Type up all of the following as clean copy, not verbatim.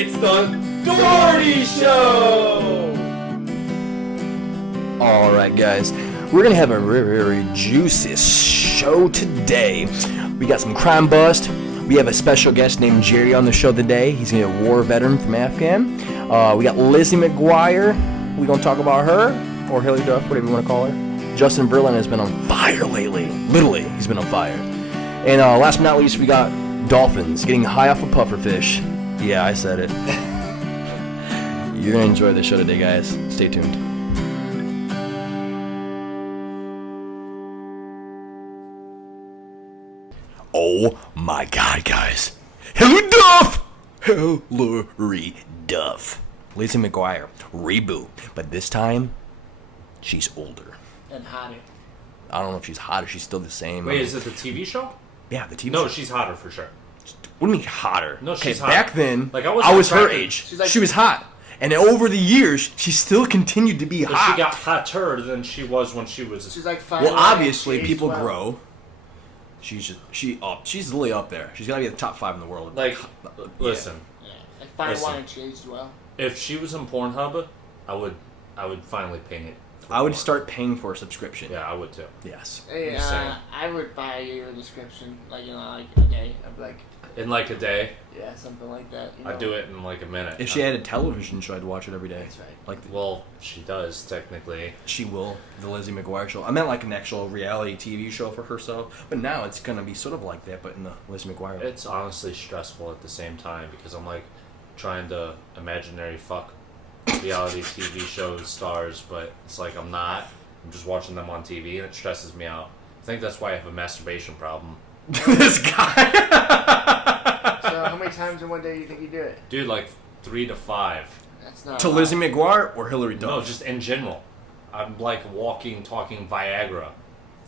It's the Dougherty Show! Alright, guys. We're going to have a very juicy show today. We got some crime bust. We have a special guest named Jerry on the show today. He's going to be a war veteran from Afghan. We got Lizzie McGuire. We're going to talk about her, or Hillary Duff, whatever you want to call her. Justin Verlander has been on fire lately. Literally, he's been on fire. And last but not least, we got Dolphins getting high off a pufferfish. Yeah, I said it. You're going to enjoy the show today, guys. Stay tuned. Oh my God, guys. Hillary Duff! Hillary Duff. Lizzie McGuire. Reboot. But this time, she's older. And hotter. I don't know if she's hot or she's still the same. Wait, is it the TV show? Yeah, the TV No, show. she's hotter for sure. What do you mean hotter? No, she's hot. Back then, Like, I I was her attracted. age. Like, she was hot. And over the years, she still continued to be But hot. she got hotter than she was when she was. She's like 5. Well, obviously, people grow. She's literally up there. She's got to be the top 5 in the world. Like, listen. Yeah, like fine Listen. wine, she aged well. If she was in Pornhub, I would finally pay it. I would start paying for a subscription. Yeah, I would too. Yes. Hey, just saying. I would buy your description, like, you know, like a day. I'd be like, In like a day, yeah, something like that. You know? I'd do it in like a minute. If she had a television show, I'd watch it every day. That's right. Like, Well, she does technically. she will. The Lizzie McGuire show. I meant like an actual reality TV show for herself. But now it's going to be sort of like that, but in the Lizzie McGuire. It's honestly stressful at the same time because I'm like trying to imaginary fuck reality TV shows stars, but it's like I'm not. I'm just watching them on TV and it stresses me out. I think that's why I have a masturbation problem. This guy. So, how many times in one day do you think you do it? Dude, like 3 to 5. That's not. To a lot. Lizzie McGuire or Hillary Duff? No, just in general. I'm like talking Viagra.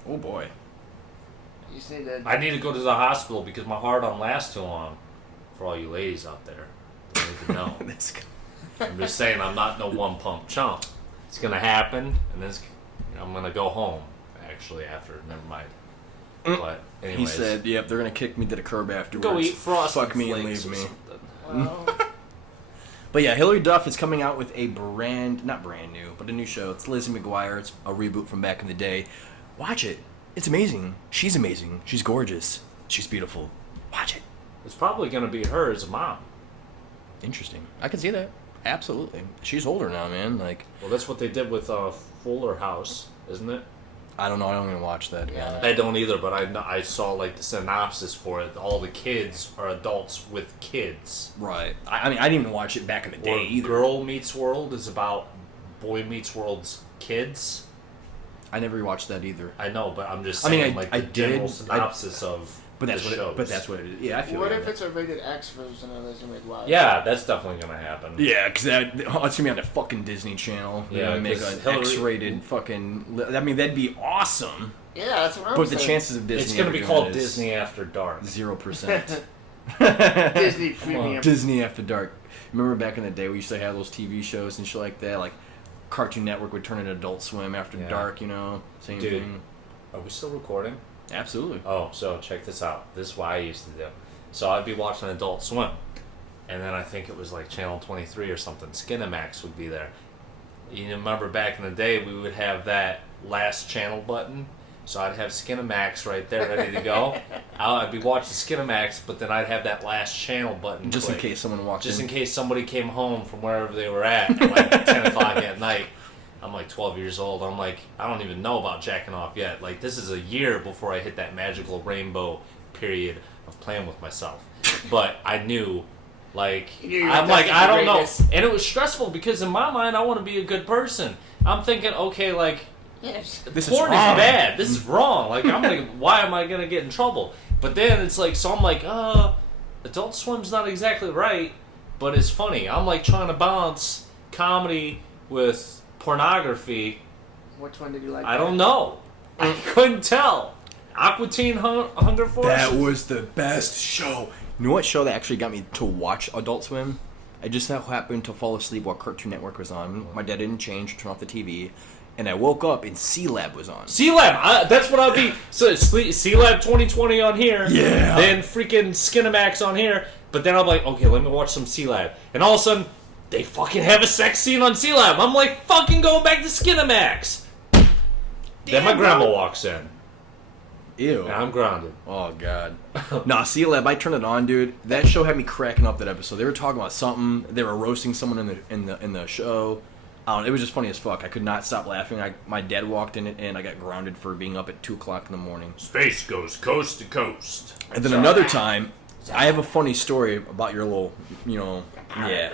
Oh boy. You just need to. I need to go to the hospital because my heart don't last too long. For all you ladies out there, you need to know. This guy. I'm just saying I'm not no one pump chump. It's gonna happen, and then I'm gonna go home. Actually, after never mind. But anyways, He said, "Yep, they're gonna kick me to the curb afterwards. go eat Frosted Fuck me and Flakes leave or me." something. Well, But yeah, Hillary Duff is coming out with a not brand new, but a new show. It's Lizzie McGuire. It's a reboot from back in the day. Watch it. It's amazing. She's amazing. She's gorgeous. She's beautiful. Watch it. It's probably gonna be her as a mom. Interesting. I can see that. Absolutely. She's older now, man. Like, Well, that's what they did with Fuller House, isn't it? I don't know. I don't even watch that. To be Yeah. honest. I don't either, but I saw like the synopsis for it. All the kids are adults with kids. Right. I mean, I didn't even watch it back in the Or day either. Girl Meets World is about Boy Meets World's kids. I never watched that either. I know, but I'm just I mean, saying, I- like I the general did- synopsis of But that's the what. shows. But that's what it is. Yeah, I feel. what you if on that. it's a rated X version of Lizzie McGuire? Yeah, that's definitely gonna happen. Yeah, because it's gonna be on the fucking Disney Channel. They're Yeah, gonna make 'cause an Hillary- X-rated fucking. I mean, that'd be awesome. Yeah, that's what I'm But saying. the chances of Disney It's gonna ever be doing called it is Disney After Dark. 0%. Disney Premium. Disney After Dark. Remember back in the day we used to have those TV shows and shit like that, like Cartoon Network would turn into Adult Swim After Yeah. Dark, you know, same Dude. thing. Are we still recording? Absolutely. Oh, so check this out. This is what I used to do. So I'd be watching Adult Swim, and then I think it was like Channel 23 or something. Skinamax would be there. You remember back in the day, we would have that last channel button. So I'd have Skinamax right there ready to go. I'd be watching Skinamax, but then I'd have that last channel button Just in click. case someone walked Just in. in case somebody came home from wherever they were at like 10 o'clock at night. I'm like 12 years old. I'm like, I don't even know about jacking off yet. Like, this is a year before I hit that magical rainbow period of playing with myself. But I knew, like, You knew I'm like, that's I the don't know. greatest. And it was stressful because in my mind, I want to be a good person. I'm thinking, okay, like, Yes. This is porn is wrong. bad. This is wrong. Like, I'm like, why am I gonna get in trouble? But then it's like, so I'm like, Adult Swim's not exactly right, but it's funny. I'm like trying to balance comedy with pornography. Which one did you like? I don't know. I couldn't tell. Aqua Teen Hunger Force. That was the best show. You know what show that actually got me to watch Adult Swim? I just so happened to fall asleep while Cartoon Network was on. My dad didn't change, turn off the TV, and I woke up and C-Lab was on. C-Lab. That's what I'll be. So C-Lab 2020 on here. Yeah. Then freaking Skinamax on here. But then I'm like, okay, let me watch some C-Lab. And all of a sudden, they fucking have a sex scene on C-Lab. I'm like, fucking going back to Skinamax. Then my grandma walks in. Ew. And I'm grounded. Oh, God. Nah, C-Lab, I turned it on, dude. That show had me cracking up that episode. They were talking about something. They were roasting someone in the show. It was just funny as fuck. I could not stop laughing. My dad walked in and I got grounded for being up at 2 o'clock in the morning. Space goes coast to coast. And then another time, I have a funny story about your little, yeah.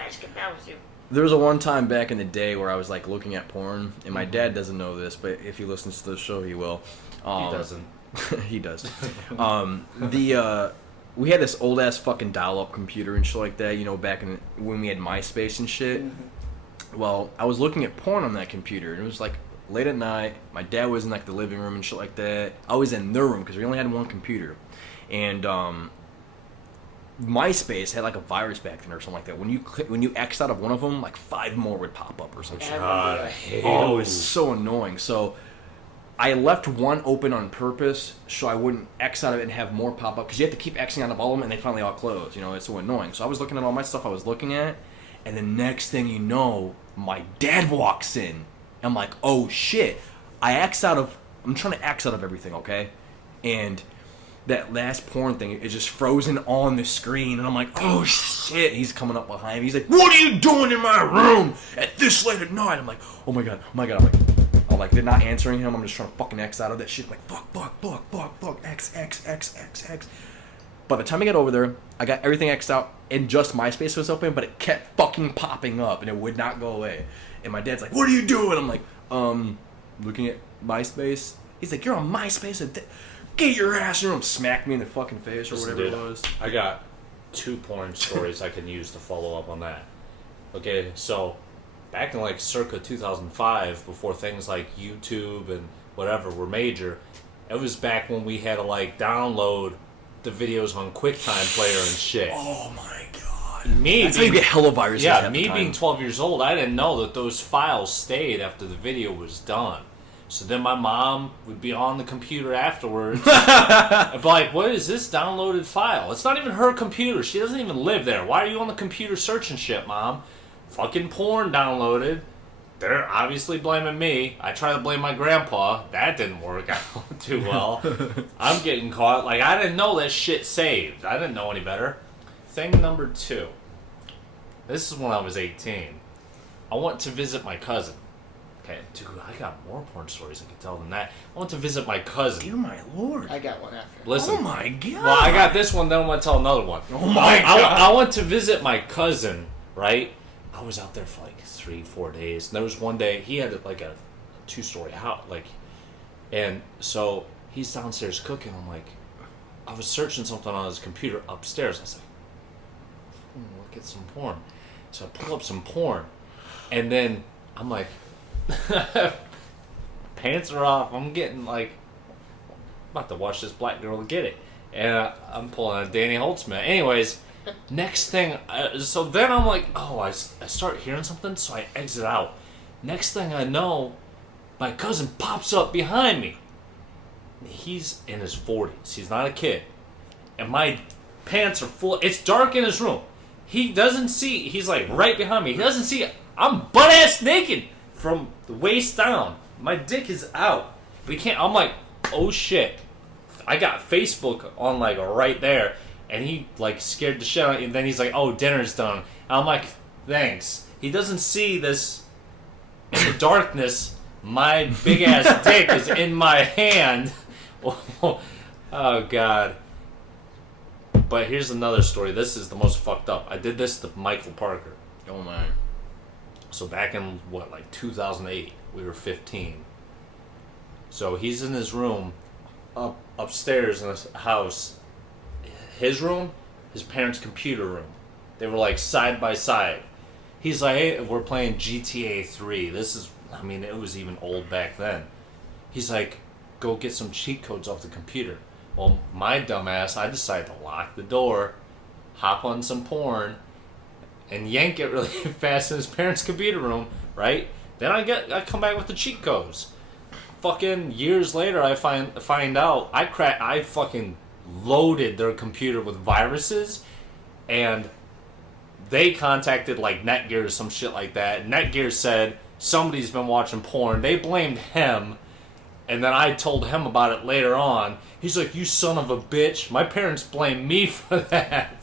There was a one time back in the day where I was like looking at porn, and my dad doesn't know this, but if he listens to the show, he will. He doesn't. He does. We had this old ass fucking dial-up computer and shit like that, back when we had MySpace and shit. Mm-hmm. Well, I was looking at porn on that computer, and it was like late at night. My dad was in like the living room and shit like that. I was in their room because we only had one computer, and MySpace had like a virus back then or something like that. When you X out of one of them, like 5 more would pop up or some shit. It was so annoying. So I left one open on purpose so I wouldn't X out of it and have more pop up, because you have to keep Xing out of all of them and they finally all close. It's so annoying. So I was looking at all my stuff I was looking at, and the next thing you know, my dad walks in. I'm like, oh shit. I'm trying to X out of everything, okay? And that last porn thing is just frozen on the screen, and I'm like, oh shit. He's coming up behind me. He's like, what are you doing in my room at this late at night? I'm like, oh my god. I'm like, they're not answering him. I'm just trying to fucking X out of that shit. I'm like, fuck, X. By the time I get over there, I got everything X'd out, and just MySpace was open, but it kept fucking popping up, and it would not go away. And my dad's like, what are you doing? I'm like, looking at MySpace. He's like, you're on MySpace? Get your ass in the room. Smack me in the fucking face or whatever it was. I got 2 porn stories I can use to follow up on that. Okay, so back in like circa 2005, before things like YouTube and whatever were major, it was back when we had to like download the videos on QuickTime Player and shit. Oh my god. That's how you get hella viruses. Yeah, me being 12 years old, I didn't know that those files stayed after the video was done. So then my mom would be on the computer afterwards. I'd be like, what is this downloaded file? It's not even her computer. She doesn't even live there. Why are you on the computer searching shit, Mom? Fucking porn downloaded. They're obviously blaming me. I try to blame my grandpa. That didn't work out too well. I'm getting caught. Like, I didn't know that shit saved. I didn't know any better. Thing number 2. This is when I was 18. I went to visit my cousin. Okay, dude, I got more porn stories I can tell than that. I went to visit my cousin. Dear my lord. I got one after. Listen. Oh my god. Well, I got this one, then I'm going to tell another one. Oh my god. I went to visit my cousin, right? I was out there for like 3-4 days. And there was one day, he had like a 2-story house. And so he's downstairs cooking. I'm like, I was searching something on his computer upstairs. I was like, look at some porn. So I pull up some porn. And then I'm like, pants are off. I'm getting like, I'm about to watch this black girl get it. And I'm pulling a Danny Holtzman. Anyways, next thing, so then I'm like, oh, I start hearing something, so I exit out. Next thing I know, my cousin pops up behind me. He's in his 40s. He's not a kid. And my pants are full. It's dark in his room. He doesn't see, he's like right behind me. He doesn't see, I'm butt-ass naked from the waist down. My dick is out. But he can't, I'm like, oh shit. I got Facebook on like right there. And he like scared the shit out of me. And then he's like, oh, dinner's done. And I'm like, thanks. He doesn't see this. In the darkness, my big ass dick is in my hand. Oh god. But here's another story. This is the most fucked up. I did this to Michael Parker. Oh my. So back in like 2008, we were 15. So he's in his room upstairs in his house. His room, his parents' computer room. They were like side by side. He's like, hey, we're playing GTA 3. This is, I mean, it was even old back then. He's like, go get some cheat codes off the computer. Well, my dumbass, I decided to lock the door, hop on some porn, and yank it really fast in his parents' computer room, right? Then I come back with the cheat codes. Fucking years later, I find out I fucking loaded their computer with viruses, And they contacted like Netgear or some shit like that. Netgear said somebody's been watching porn. They blamed him. And then I told him about it later on. He's like, you son of a bitch. My parents blame me for that.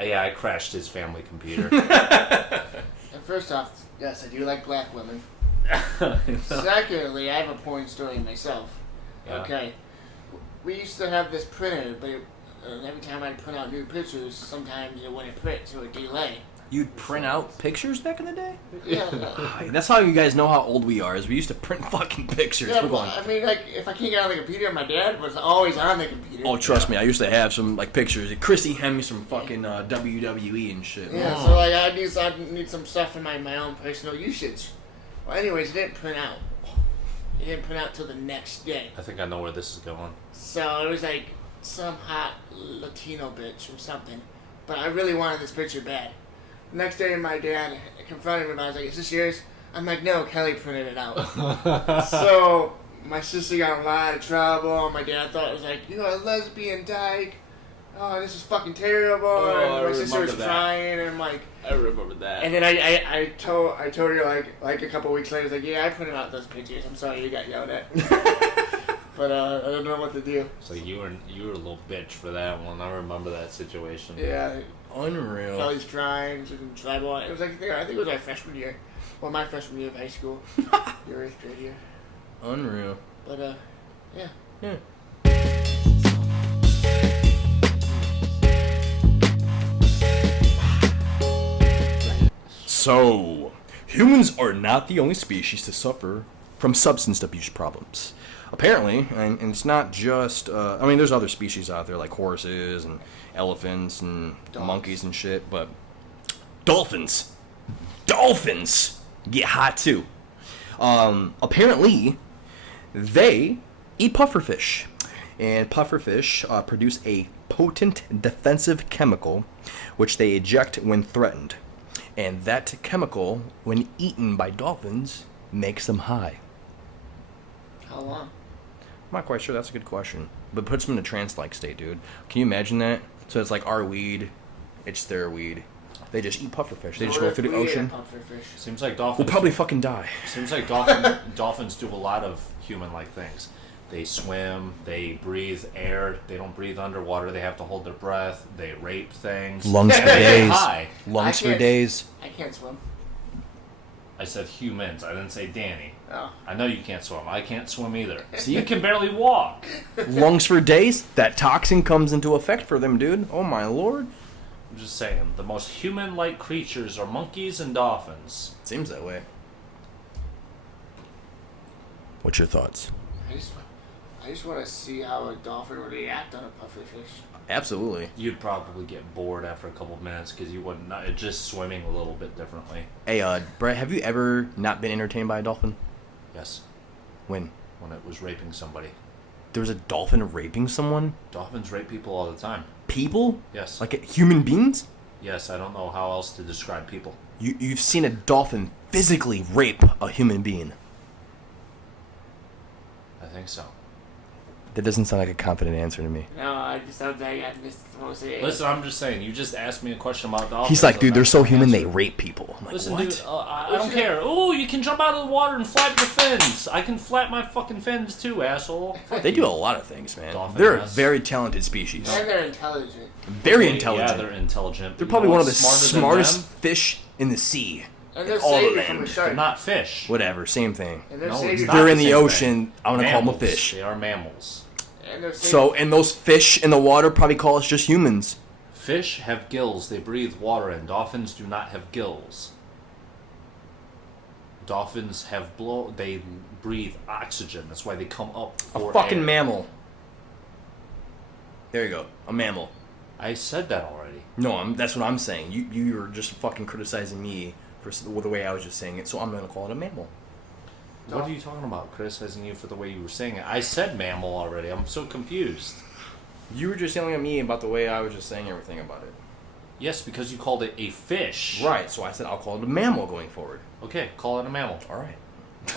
Yeah, I crashed his family computer. And first off, yes, I do like black women. Secondly, I have a porn story myself. Yeah. Okay. We used to have this printer, but every time I'd print out new pictures, sometimes it wouldn't print, so it would delay. You'd print out pictures back in the day? Yeah. That's how you guys know how old we are, is we used to print fucking pictures. Yeah, We're well, going, I mean, like, if I can't get on the computer, my dad was always on the computer. oh, trust me, I used to have some, like, pictures. Chrissy Hemme from fucking WWE and shit. Yeah, so, like, I need some stuff for my own personal usage. Well, anyways, it didn't print out. It didn't print out till the next day. I think I know where this is going. So it was like some hot Latino bitch or something. But I really wanted this picture bad. Next day, my dad confronted me and I was like, is this yours? I'm like, no, Kelly printed it out. So my sister got in a lot of trouble. My dad thought it was like, you're a lesbian dyke. Oh, this is fucking terrible. Oh, and my sister was that. crying, and I'm like, I remember that. and then I told her like a couple weeks later, I was like, yeah, I printed out those pictures. I'm sorry you got yelled at. But I don't know what to do. So you were a little bitch for that one. I remember that situation. Yeah. Unreal. Kelly's crying. She didn't try one. It was like, I think it was our freshman year. Well, my freshman year of high school. Your 8th grade year. Unreal. But, yeah. Yeah. So, humans are not the only species to suffer from substance abuse problems. Apparently, and it's not just, I mean, there's other species out there like horses and elephants and monkeys and shit, but dolphins get hot too. Apparently, they eat pufferfish, and pufferfish produce a potent defensive chemical which they eject when threatened. And that chemical, when eaten by dolphins, makes them high. How long? I'm not quite sure. That's a good question. But puts them in a trance-like state, dude. Can you imagine that? So it's like our weed. It's their weed. They just eat pufferfish. They just go through the ocean. Seems like dolphins. We'll probably fucking die. Seems like dolphins do a lot of human-like things. They swim. They breathe air. They don't breathe underwater. They have to hold their breath. They rape things. Lungs for They get days. high. Lungs I for can't- days. I can't swim. I said humans. I didn't say Danny. Oh. I know you can't swim. I can't swim either. See? You can barely walk. Lungs for days. That toxin comes into effect for them, dude. Oh my lord. I'm just saying, the most human-like creatures are monkeys and dolphins. Seems that way. What's your thoughts? I just want to see how a dolphin would react on a pufferfish. Absolutely. You'd probably get bored after a couple of minutes because you wouldn't. It's just swimming a little bit differently. Hey, Brett, have you ever not been entertained by a dolphin? Yes, When? when it was raping somebody. There was a dolphin raping someone? Dolphins rape people all the time. People? Yes. Like human beings? Yes, I don't know how else to describe people. You've seen a dolphin physically rape a human being. I think so. That doesn't sound like a confident answer to me. No, I just sounds like I missed most of it. Listen, I'm just saying. You just asked me a question about dolphins. He's like, dude, they're so human they Answer. rape people. I'm like, Listen, what? dude, I don't care. Oh, you can jump out of the water and flap your fins. I can flap my fucking fins too, asshole. They do a lot of things, man. Dolphin They're a ass. very talented species. And they're intelligent. Very Yeah, intelligent. they're intelligent. They're You probably know one of the what's smarter than smartest them? fish in the sea. And they're All the safer from land. a shark. They're not fish. Whatever, same thing. And they're No, safer it's If not they're in the the same ocean, thing. I'm gonna call them a Mammals. fish. They are mammals. And they're safer. So, and those fish in the water probably call us just humans. Fish have gills. They breathe water in. Dolphins do not have gills. Dolphins have they breathe oxygen. That's why they come up for A fucking air. mammal. There you go, a mammal. I said that already. No, that's what I'm saying. You were just fucking criticizing me for the way I was just saying it, so I'm gonna call it a mammal. What are you talking about? Criticizing you for the way you were saying it. I said mammal already. I'm so confused. You were just yelling at me about the way I was just saying everything about it. Yes, because you called it a fish. Right, so I said I'll call it a mammal going forward. Okay, call it a mammal. All right.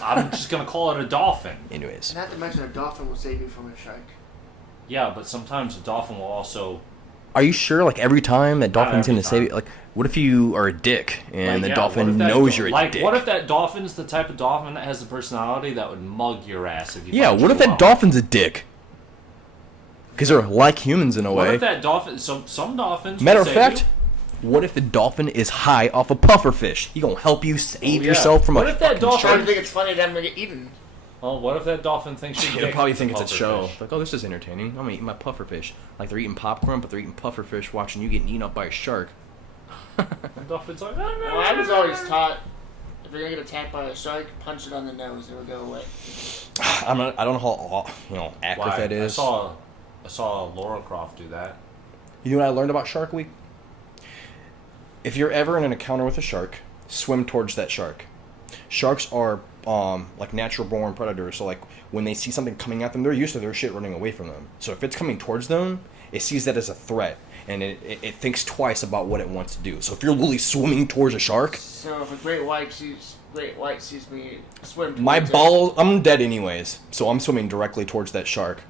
I'm just going to call it a dolphin. Anyways. Not to mention a dolphin will save you from a shark. Yeah, but sometimes a dolphin will also Are you sure? Like every time that dolphin's every gonna save you? time. Like, what if you are a dick and Like, the yeah, dolphin what if that knows you're a dick? What if that dolphin's the type of dolphin that has the personality that would mug your ass if you? Yeah. punch What if you that out? dolphin's a dick? Because they're like humans in a What way. if that dolphin? Some dolphins. Matter will of save fact, you. what if the dolphin is high off a pufferfish? He gonna help you save yeah. yourself from What a if that fucking dolphin- I shark. think it's funny that I'm gonna get eaten. Well, what if that dolphin thinks you're? They'll probably think it's a pufferfish? show. Like, oh, this is entertaining. I'm gonna eat my pufferfish. Like they're eating popcorn, but they're eating pufferfish, watching you getting eaten up by a shark. The dolphin's like, oh, no, Well, I was always taught if you're gonna get attacked by a shark, punch it on the nose, it will go away. I don't know how accurate Why? that is. I saw Laura Croft do that. You know what I learned about Shark Week? If you're ever in an encounter with a shark, swim towards that shark. Sharks are like natural born predators, so like when they see something coming at them, they're used to their shit running away from them. So if it's coming towards them, it sees that as a threat, and it thinks twice about what it wants to do. So if you're literally swimming towards a shark, So if a great white sees me swim, my towards it, ball, I'm dead anyways. So I'm swimming directly towards that shark.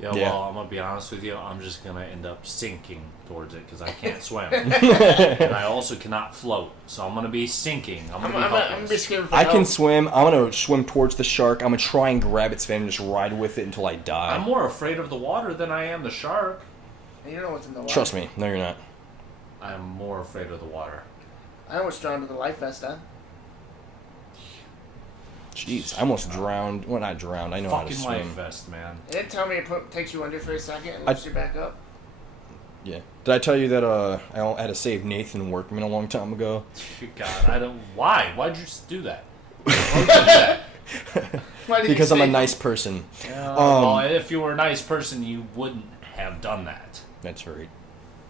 Yeah, Yeah. well, I'm gonna be honest with you. I'm just gonna end up sinking towards it because I can't swim, and I also cannot float. So I'm gonna be sinking. I'm gonna be I'm gonna be helpless. scared for I can help. swim. I'm gonna swim towards the shark. I'm gonna try and grab its fin and just ride with it until I die. I'm more afraid of the water than I am the shark. You don't know what's in the water. Trust me. No, you're not. I'm more afraid of the water. I almost drowned with a life vest on. Jeez, I almost drowned. Well, not drowned. I know how to Fucking life swim. vest, man. It didn't tell me it takes you under for a second and lifts you back up. Yeah. Did I tell you that I had to save Nathan Workman a long time ago? God, I don't. Why? Why'd you just do that? Why'd you do that? Why did you Because I'm a save nice person. Well, if you were a nice person, you wouldn't have done that. That's very,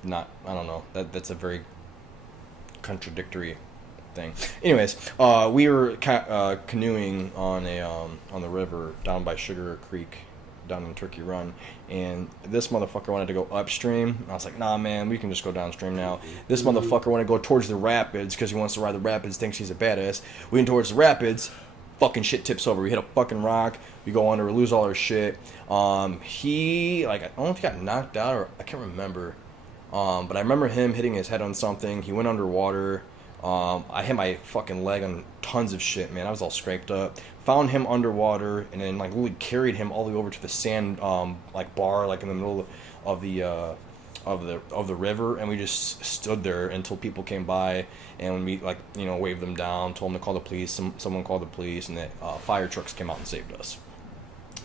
not. I don't know. That's a very contradictory thing. Anyways, we were canoeing on the river down by Sugar Creek, down in Turkey Run, and this motherfucker wanted to go upstream. I was like, nah, man, we can just go downstream now. This motherfucker wanted to go towards the rapids because he wants to ride the rapids, thinks he's a badass. We went towards the rapids, fucking shit tips over. We hit a fucking rock. We go under, we lose all our shit. He, like, I don't know if he got knocked out or I can't remember. But I remember him hitting his head on something. He went underwater. I hit my fucking leg on tons of shit, man. I was all scraped up. Found him underwater, and then like literally carried him all the way over to the sand like bar, like in the middle of the river, and we just stood there until people came by, and we like waved them down, told them to call the police. Someone called the police, and the fire trucks came out and saved us.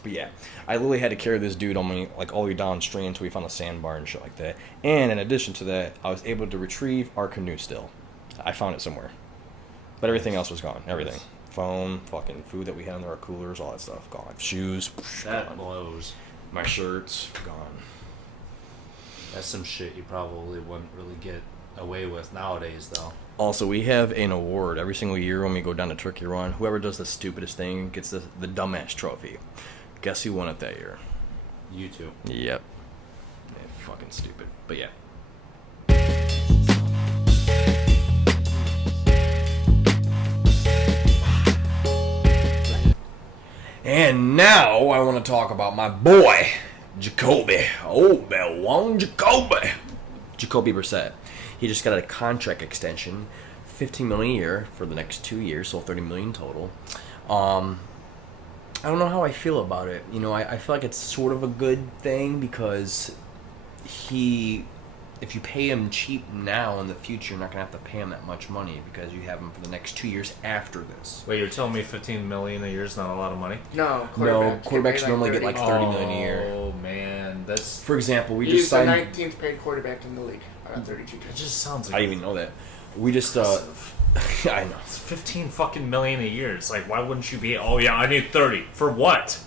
But yeah, I literally had to carry this dude on me like all the way downstream until we found a sandbar and shit like that. And in addition to that, I was able to retrieve our canoe still. I found it somewhere. But everything else was gone. Everything. Phone, fucking food that we had under our coolers, all that stuff, gone. Shoes, That gone. blows. My shirts, gone. That's some shit you probably wouldn't really get away with nowadays, though. Also, we have an award every single year when we go down to Turkey Run. Whoever does the stupidest thing gets the dumbass trophy. Guess who won it that year? You too. Yep. Yeah, fucking stupid. But yeah. And now I want to talk about my boy, Jacoby. Oh, Belwan Jacoby. Jacoby Brissett. He just got a contract extension, $15 million a year for the next 2 years, so $30 million total. I don't know how I feel about it. I feel like it's sort of a good thing because if you pay him cheap now, in the future, you're not going to have to pay him that much money because you have him for the next 2 years after this. Wait, you're telling me $15 million a year is not a lot of money? No, quarterbacks normally get like 30 million a year. Oh man, that's. For example, we He's just the signed. 19th paid quarterback in the league. Around 32 It games. just sounds. I Like didn't even know that. We just I know. It's 15 fucking million a year. It's like, why wouldn't you be? Oh yeah, I need 30 for what?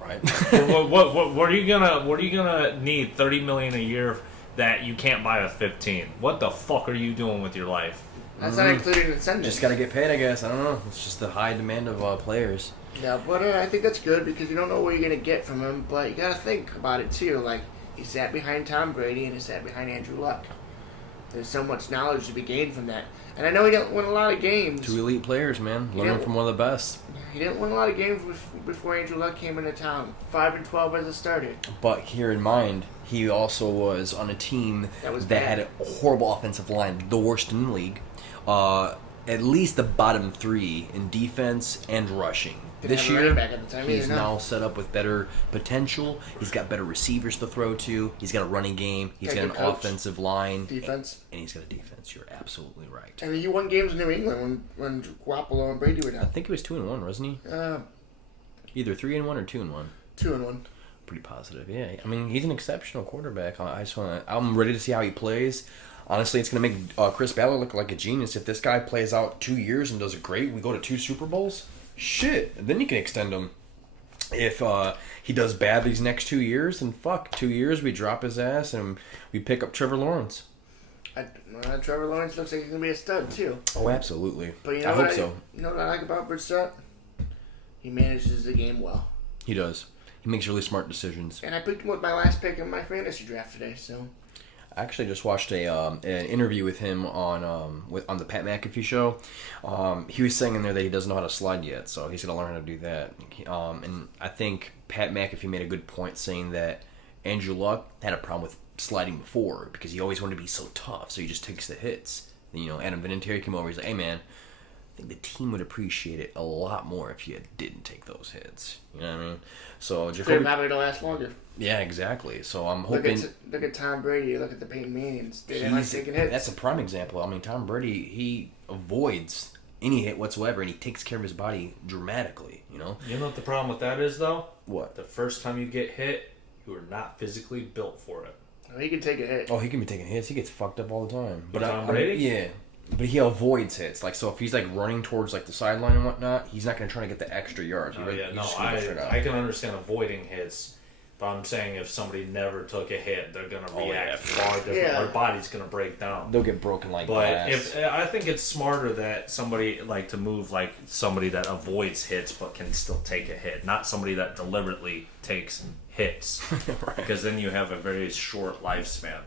Right. what are you gonna need 30 million a year that you can't buy with 15? What the fuck are you doing with your life? That's not including incentives. Just gotta get paid, I guess. I don't know. It's just the high demand of players. Yeah, but I think that's good because you don't know what you're gonna get from him. But you gotta think about it too. Like he sat behind Tom Brady and he sat behind Andrew Luck. There's so much knowledge to be gained from that. And I know he didn't win a lot of games. Two elite players, man. Learning from one of the best. He didn't win a lot of games before Andrew Luck came into town. 5-12 as a starter. But here in mind, He also was on a team that had a horrible offensive line, the worst in the league. At least the bottom 3 in defense and rushing. This year, he's now set up with better potential. He's got better receivers to throw to. He's got a running game. He's got an offensive line. Defense. And he's got a defense. You're absolutely right. I mean, he won games in New England when Garoppolo and Brady were down. I think he was 2-1, wasn't he? Either 3-1 or 2-1. 2-1. Pretty positive, yeah. I mean, he's an exceptional quarterback. I'm ready to see how he plays. Honestly, it's going to make Chris Ballard look like a genius. If this guy plays out 2 years and does it great, we go to 2 Super Bowls. Shit, then you can extend him. If he does bad these next 2 years, then 2 years, we drop his ass and we pick up Trevor Lawrence. Trevor Lawrence looks like he's going to be a stud, too. Oh, absolutely. But I hope so. You know what I like about Brissett? He manages the game well. He does. He makes really smart decisions. And I picked him with my last pick in my fantasy draft today, so... I actually just watched an interview with him on the Pat McAfee show. He was saying in there that he doesn't know how to slide yet, so he's going to learn how to do that. And I think Pat McAfee made a good point saying that Andrew Luck had a problem with sliding before because he always wanted to be so tough, so he just takes the hits. And, Adam Vinatieri came over. He's like, "Hey, man, I think the team would appreciate it a lot more if you didn't take those hits." You know what I mean? So Jacoby probably to last longer. Yeah, exactly. So I'm hoping. Look at Tom Brady. Look at the Peyton Mannings. They didn't like taking hits. That's a prime example. I mean, Tom Brady, he avoids any hit whatsoever, and he takes care of his body dramatically. You know what the problem with that is, though? What? The first time you get hit, you are not physically built for it. He can take a hit. Oh, he can be taking hits. He gets fucked up all the time. But Tom Brady? Yeah. But he avoids hits. Like, so if he's, running towards, the sideline and whatnot, he's not going to try to get the extra yards. I can understand avoiding hits, but I'm saying if somebody never took a hit, they're going to react far different. Yeah. Their body's going to break down. They'll get broken like glass. But I think it's smarter that somebody, to move, somebody that avoids hits but can still take a hit, not somebody that deliberately takes hits. Right. Because then you have a very short lifespan.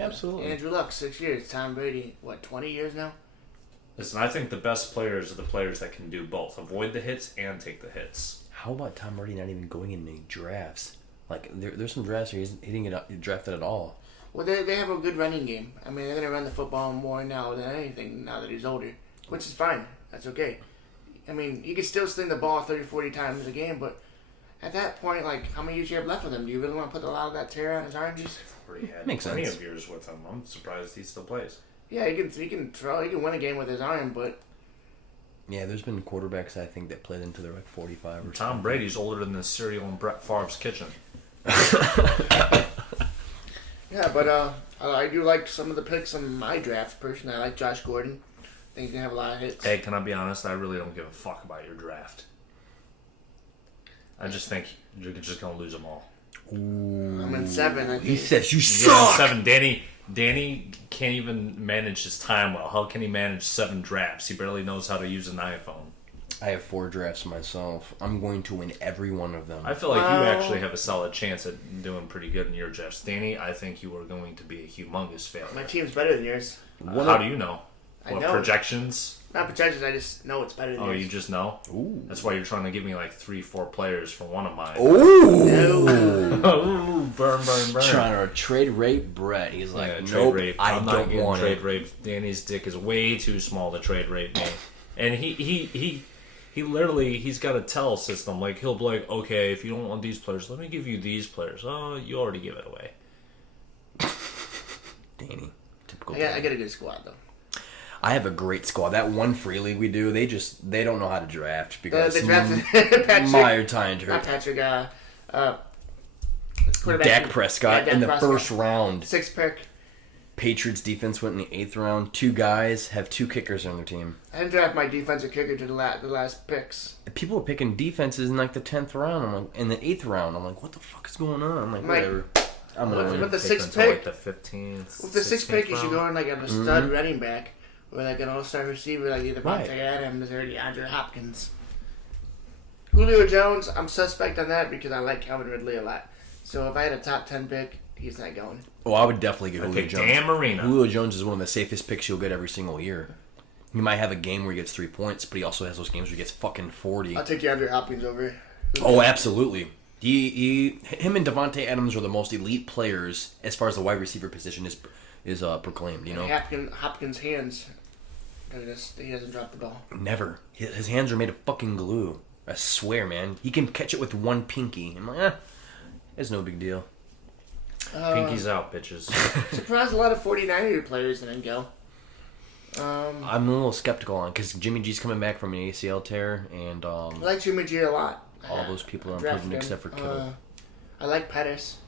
Absolutely. Andrew Luck, 6 years. Tom Brady, 20 years now? Listen, I think the best players are the players that can do both. Avoid the hits and take the hits. How about Tom Brady not even going in any drafts? There's some drafts where he didn't get drafted at all. Well, they have a good running game. I mean, they're going to run the football more now than anything now that he's older, which is fine. That's okay. I mean, he can still sling the ball 30, 40 times a game, but at that point, how many years do you have left with him? Do you really want to put a lot of that tear on his arms? Makes plenty of years with him. I'm surprised he still plays. Yeah, he can throw. He can win a game with his arm, but yeah, there's been quarterbacks I think that played into their 45 or something. Tom Brady's older than the cereal in Brett Favre's kitchen. Yeah, but I do like some of the picks in my draft. Personally, I like Josh Gordon. I think he's gonna have a lot of hits. Hey, can I be honest? I really don't give a fuck about your draft. I just think you're just gonna lose them all. Ooh. I'm in 7. I think. He says you suck. 7. Danny can't even manage his time well. How can he manage 7 drafts? He barely knows how to use an iPhone. I have 4 drafts myself. I'm going to win every one of them. I feel like you actually have a solid chance at doing pretty good in your drafts. Danny, I think you are going to be a humongous failure. My team's better than yours. How do you know? I know. Projections? Not projections, I just know it's better than yours. Oh, you just know? Ooh. That's why you're trying to give me 3-4 players for one of mine. Ooh. Ooh, burn. Trying to trade rape Brett. He's like, trade nope, rape. I'm not getting trade rape. Danny's dick is way too small to trade rape me. And he literally, he's got a tell system. He'll be like, okay, if you don't want these players, let me give you these players. Oh, you already give it away. Danny. Typical. I got a good squad, though. I have a great squad. That one free league we do, they don't know how to draft because they drafted Patrick. Not Patrick. Dak Prescott in the first round. 6th pick. Patriots defense went in the 8th round. 2 guys have 2 kickers on their team. I didn't draft my defensive kicker to the last picks. People are picking defenses in the 10th round. I'm like, in the 8th round. I'm like, what the fuck is going on? I'm like, whatever. I'm gonna win. With the 6th pick, the 15th. With the 6th pick, you should go in a stud running back. Or an all-star receiver either Monte Adams or DeAndre Hopkins. Julio Jones, I'm suspect on that because I like Calvin Ridley a lot. So if I had a top 10 pick, he's not going. Oh, I would definitely get Julio Jones. Dan Marino. Julio Jones is one of the safest picks you'll get every single year. He might have a game where he gets 3 points, but he also has those games where he gets fucking 40. I'll take DeAndre Hopkins over. Oh, absolutely. Him and Devontae Adams are the most elite players as far as the wide receiver position is proclaimed. You know, Hopkins' hands. He doesn't drop the ball. Never. His hands are made of fucking glue. I swear, man. He can catch it with one pinky. I'm like, it's no big deal. Pinky's out, bitches. Surprised a lot of 49er players didn't go. I'm a little skeptical on because Jimmy G's coming back from an ACL tear, and I like Jimmy G a lot. all those people are improving except for Kittle. I like Pettis.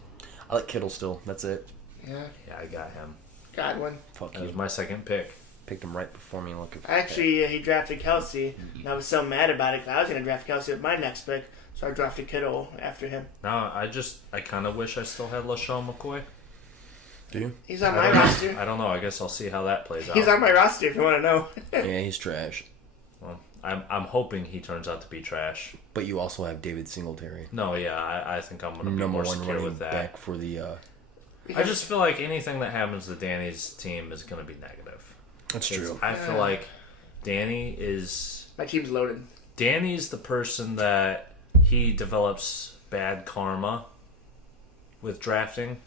I like Kittle still. That's it. Yeah. Yeah, I got him. Godwin. Fuck That you. was my second pick. Picked him right before me. Looking. Actually, he drafted Kelsey, and I was so mad about it because I was going to draft Kelsey with my next pick, so I drafted Kittle after him. No, I kind of wish I still had LaShawn McCoy. Do you? He's on my roster. I don't know. I guess I'll see how that plays out. He's on my roster if you want to know. Yeah, he's trash. Well, I'm hoping he turns out to be trash. But you also have David Singletary, No, yeah, I think I'm going to be number more one secure running with that. back for the. I just feel like anything that happens to Danny's team is going to be negative. That's true. I feel like Danny is... My team's loaded. Danny's the person that he develops bad karma with drafting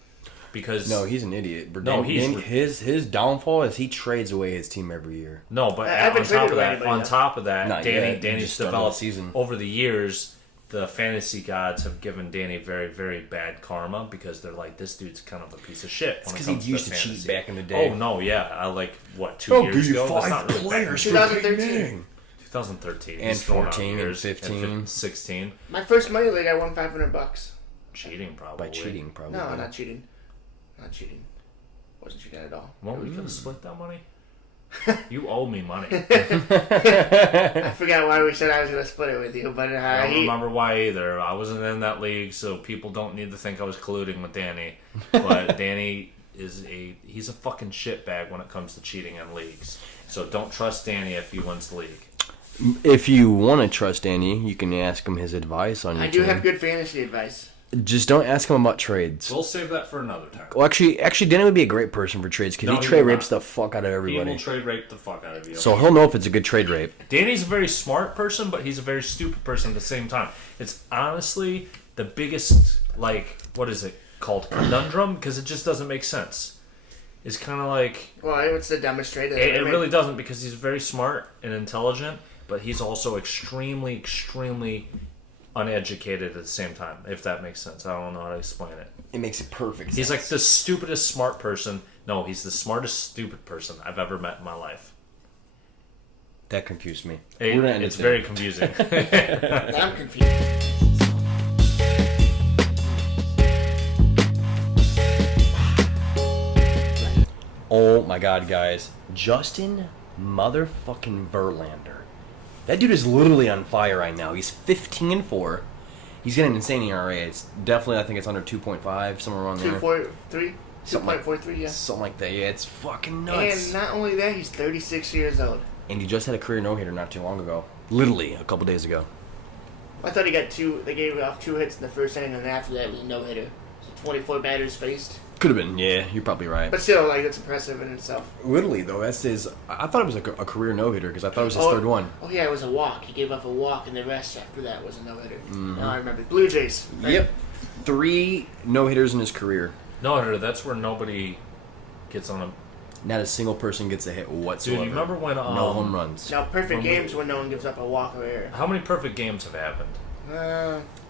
because... No, he's an idiot. No, his downfall is he trades away his team every year. No, but I haven't traded anybody on yet. top of that, Not yet. Danny's Just started the developed season. over the years. The fantasy gods have given Danny very, very bad karma because they're like, this dude's kind of a piece of shit. It's because he used to cheat back in the day. Oh no, yeah, I like what 2 years ago. That's not really players. 2013. 2013 And He's thrown out 14 and years. 15. 16. My first money league, I won $500. Cheating probably. By cheating, probably. No, not cheating. Not cheating. Wasn't cheating at all. Well, we could have split that money. You owe me money. I forgot why we said I was going to split it with you, but I don't remember why either. I wasn't in that league, so people don't need to think I was colluding with Danny. But Danny he's a fucking shitbag when it comes to cheating in leagues. So don't trust Danny if he wins the league. If you want to trust Danny, you can ask him his advice on your I do team. have good fantasy advice. Just don't ask him about trades. We'll save that for another time. Well, actually, Danny would be a great person for trades because No, he he trade will rapes not. the fuck out of He everybody. will trade rape the fuck out of you. So he'll know if it's a good trade rape. Danny's a very smart person, but he's a very stupid person at the same time. It's honestly the biggest, what is it called? Conundrum? Because it just doesn't make sense. It's kind of like... Well, it's the dumbest trade. It really doesn't because he's very smart and intelligent, but he's also extremely, extremely uneducated at the same time, if that makes sense. I don't know how to explain it. It makes it perfect. He's like the stupidest smart person. No, he's the smartest stupid person I've ever met in my life. That confused me. It's very confusing. I'm confused. Oh my god, guys. Justin motherfucking Verlander. That dude is literally on fire right now. He's 15-4. He's getting an insane ERA. It's definitely, I think it's under 2.5, somewhere around there. 2.43? Something like- 2.43, yeah. Something like that. Yeah, it's fucking nuts. And not only that, he's 36 years old. And he just had a career no-hitter not too long ago. Literally, a couple days ago. I thought he got they gave off 2 hits in the first inning, and after that it was a no-hitter. So 24 batters faced. Could have been, yeah. You're probably right. But still, that's impressive in itself. Literally, though, that's his... I thought it was a career no-hitter because I thought it was his third one. Oh, yeah, it was a walk. He gave up a walk, and the rest after that was a no-hitter. Now I remember. Blue Jays. Right? Yep. 3 no-hitters in his career. No, that's where nobody gets on a... Not a single person gets a hit whatsoever. Dude, you remember when... no home runs. Now, perfect games when no one gives up a walk or error. How many perfect games have happened?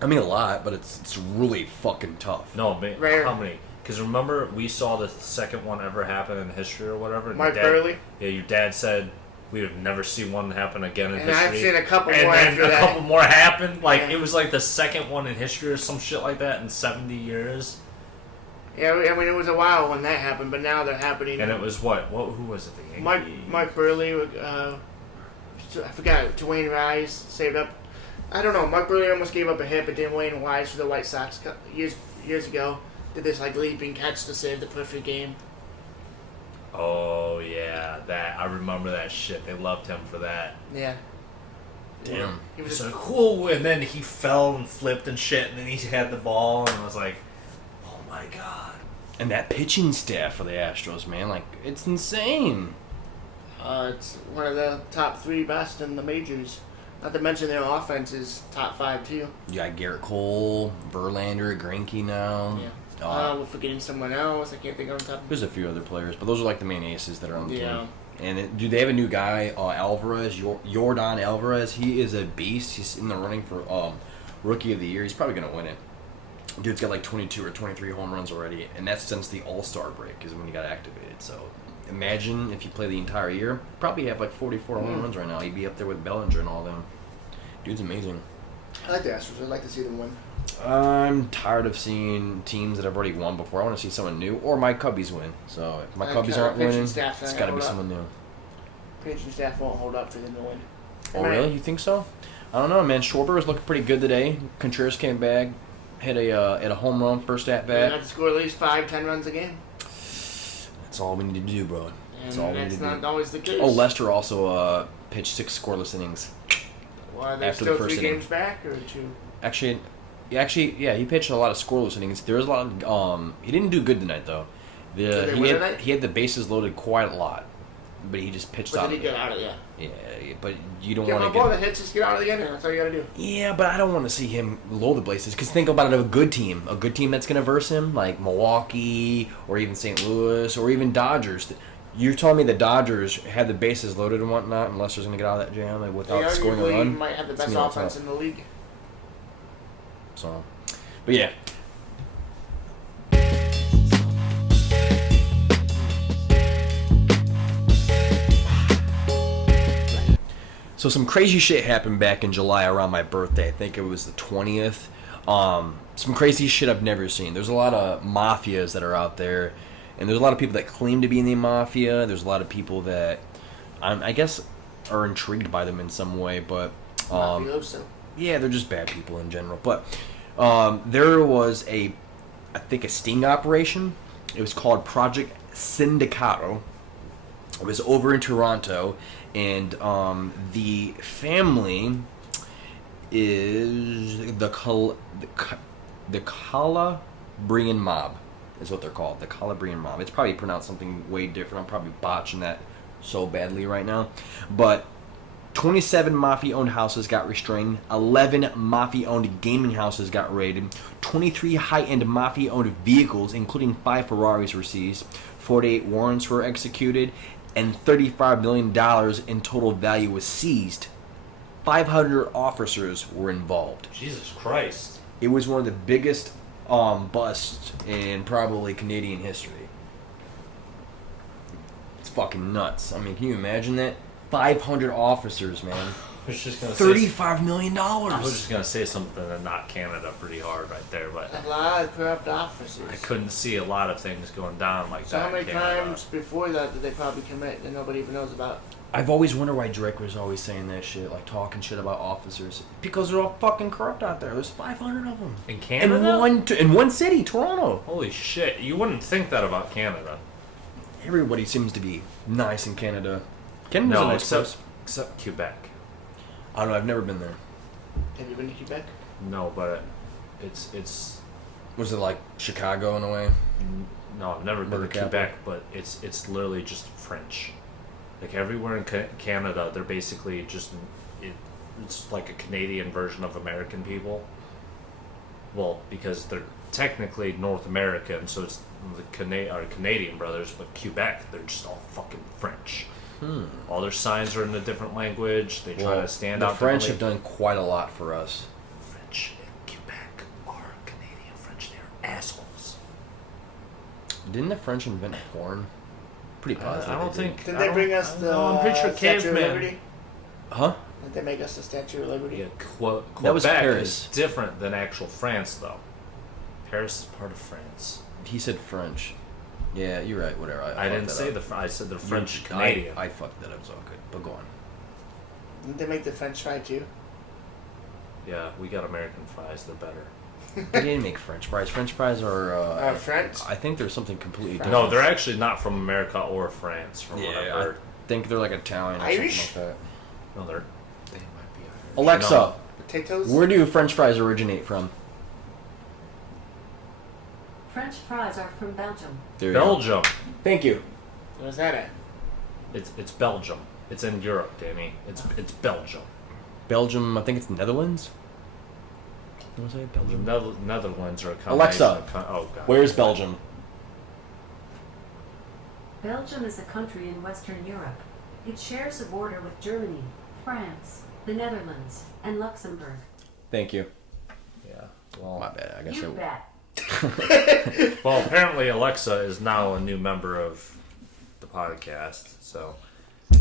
I mean, a lot, but it's really fucking tough. No, Rare. how many? Because remember, we saw the second one ever happen in history or whatever. and Mark your dad- Burley? Yeah, your dad said we would never see one happen again in And history. I've seen a couple and more then after a that. couple more happened. Yeah. It was like the second one in history or some shit like that in 70 years. Yeah, I mean, it was a while when that happened, but now they're happening. And it was what? Who was it? The Yankees? Mark Burley, I forgot, Dwayne Rice saved up. I don't know, Mark Burley almost gave up a hit, but then Dwayne Wise for the White Sox years ago did this leaping catch to save the perfect game. Oh yeah, that I remember that shit. They loved him for that. Yeah. Damn. He It was was like, cool, and then he fell and flipped and shit, and then he had the ball, and I was like, oh my god. And that pitching staff for the Astros, man, it's insane. it's one of the top 3 best in the majors. Not to mention their offense is top 5 too. You got Garrett Cole, Verlander, Greinke now. Yeah. We're forgetting someone else. I can't think on top. There's a few other players, but those are like the main aces that are on the Yeah. team. And do they have a new guy, Alvarez, Yordan Alvarez? He is a beast. He's in the running for Rookie of the Year. He's probably going to win it. Dude's got like 22 or 23 home runs already, and that's since the All-Star break is when he got activated. So imagine if you play the entire year, probably have like 44 home runs right now. He'd be up there with Bellinger and all them. Dude's amazing. I like the Astros. I'd like to see them win. I'm tired of seeing teams that have already won before. I want to see someone new, or my Cubbies win. So if my Cubbies aren't winning, it's got to be someone new. Pitching staff won't hold up for them to win. Oh, really? You think so? I don't know, man. Schwarber was looking pretty good today. Contreras came back, hit a home run first at They have bat. to score at least 5-10 runs a game. That's all we need to do, bro. That's all we need to do. That's not always the case. Oh, Lester also pitched 6 scoreless innings. Well, are they after still the first 3 inning. games back or 2? Actually, he pitched a lot of scoreless innings. There was a lot of, he didn't do good tonight, though. Did they win tonight? He had the bases loaded quite a lot, but he just pitched out. But did he get out of there? Yeah, but you don't Get want my to ball, the hits, just get out of the inning. That's all you got to do. Yeah, but I don't want to see him load the bases. Because think about it, a good team that's going to verse him, like Milwaukee or even St. Louis or even Dodgers. You're telling me the Dodgers had the bases loaded and whatnot, and Lester's going to get out of that jam without scoring a run? He might have the best gonna be offense tough. in the league. So, but yeah. So some crazy shit happened back in July around my birthday. I think it was the 20th. Some crazy shit I've never seen. There's a lot of mafias that are out there, and there's a lot of people that claim to be in the mafia. There's a lot of people that, I guess, are intrigued by them in some way. But Mafioso. yeah, they're just bad people in general. But there was I think a sting operation. It was called Project Sindacato. It was over in Toronto, and the family is the Calabrian mob is what they're called. The Calabrian mob. It's probably pronounced something way different. I'm probably botching that so badly right now. But 27 mafia-owned houses got restrained. 11 mafia-owned gaming houses got raided. 23 high-end mafia-owned vehicles, including 5 Ferraris, were seized. 48 warrants were executed, and $35 million in total value was seized. 500 officers were involved. Jesus Christ. It was one of the biggest busts in probably Canadian history. It's fucking nuts. I mean, can you imagine that? 500 officers, man. I was just gonna $35 million. I was just gonna say something that knocked Canada pretty hard right there, but A lot of corrupt officers. I couldn't see a lot of things going down like So that. how many in Canada. crimes before that did they probably commit that nobody even knows about? I've always wondered why Drake was always saying that shit, like talking shit about officers. Because they're all fucking corrupt out there. There's 500 of them. In Canada? In one city, Toronto. Holy shit! You wouldn't think that about Canada. Everybody seems to be nice in Canada. Canada's a No, nice place. except Quebec. I don't know, I've never been there. Have you been to Quebec? No, but it's Was it like Chicago in a way? no, I've never been to Murder capital. Quebec, but it's literally just French. Like everywhere in Canada, they're basically just it's like a Canadian version of American people. Well, because they're technically North American, so it's the Canadian brothers, but Quebec, they're just all fucking French. All their signs are in a different language. They try to stand out. The French have differently. done quite a lot for us. French in Quebec are Canadian French. They're assholes. Didn't the French invent porn? Pretty positive. I don't they did. think. Did I they don't- bring us I the don't know, I'm pretty sure Statue of caveman. Liberty? Huh? Did they make us the Statue of Liberty? Yeah, That was Quebec Paris. is different than actual France, though. Paris is part of France. He said French. Yeah, you're right. Whatever. I didn't say I said the French Canadian. I fucked that up. It's all good. But go on. Didn't they make the French fry too? Yeah, we got American fries. They're better. They didn't make French fries. French fries are. French? I think there's something completely different. No, they're actually not from America or France, from what I've Yeah, I heard. think they're like Italian or Irish? something like that. No, they might be Irish. Alexa, No. Potatoes? where do French fries originate from? French fries are from Belgium. There you go. Belgium. Thank you. Where's that at? It's Belgium. It's in Europe, Danny. It's Belgium. Belgium, I think it's Netherlands. What was I? Belgium. Netherlands are a combination Alexa, oh god. where's Belgium? Belgium is a country in Western Europe. It shares a border with Germany, France, the Netherlands, and Luxembourg. Thank you. Yeah. Well, My bad. I guess You bet. well, apparently Alexa is now a new member of the podcast, so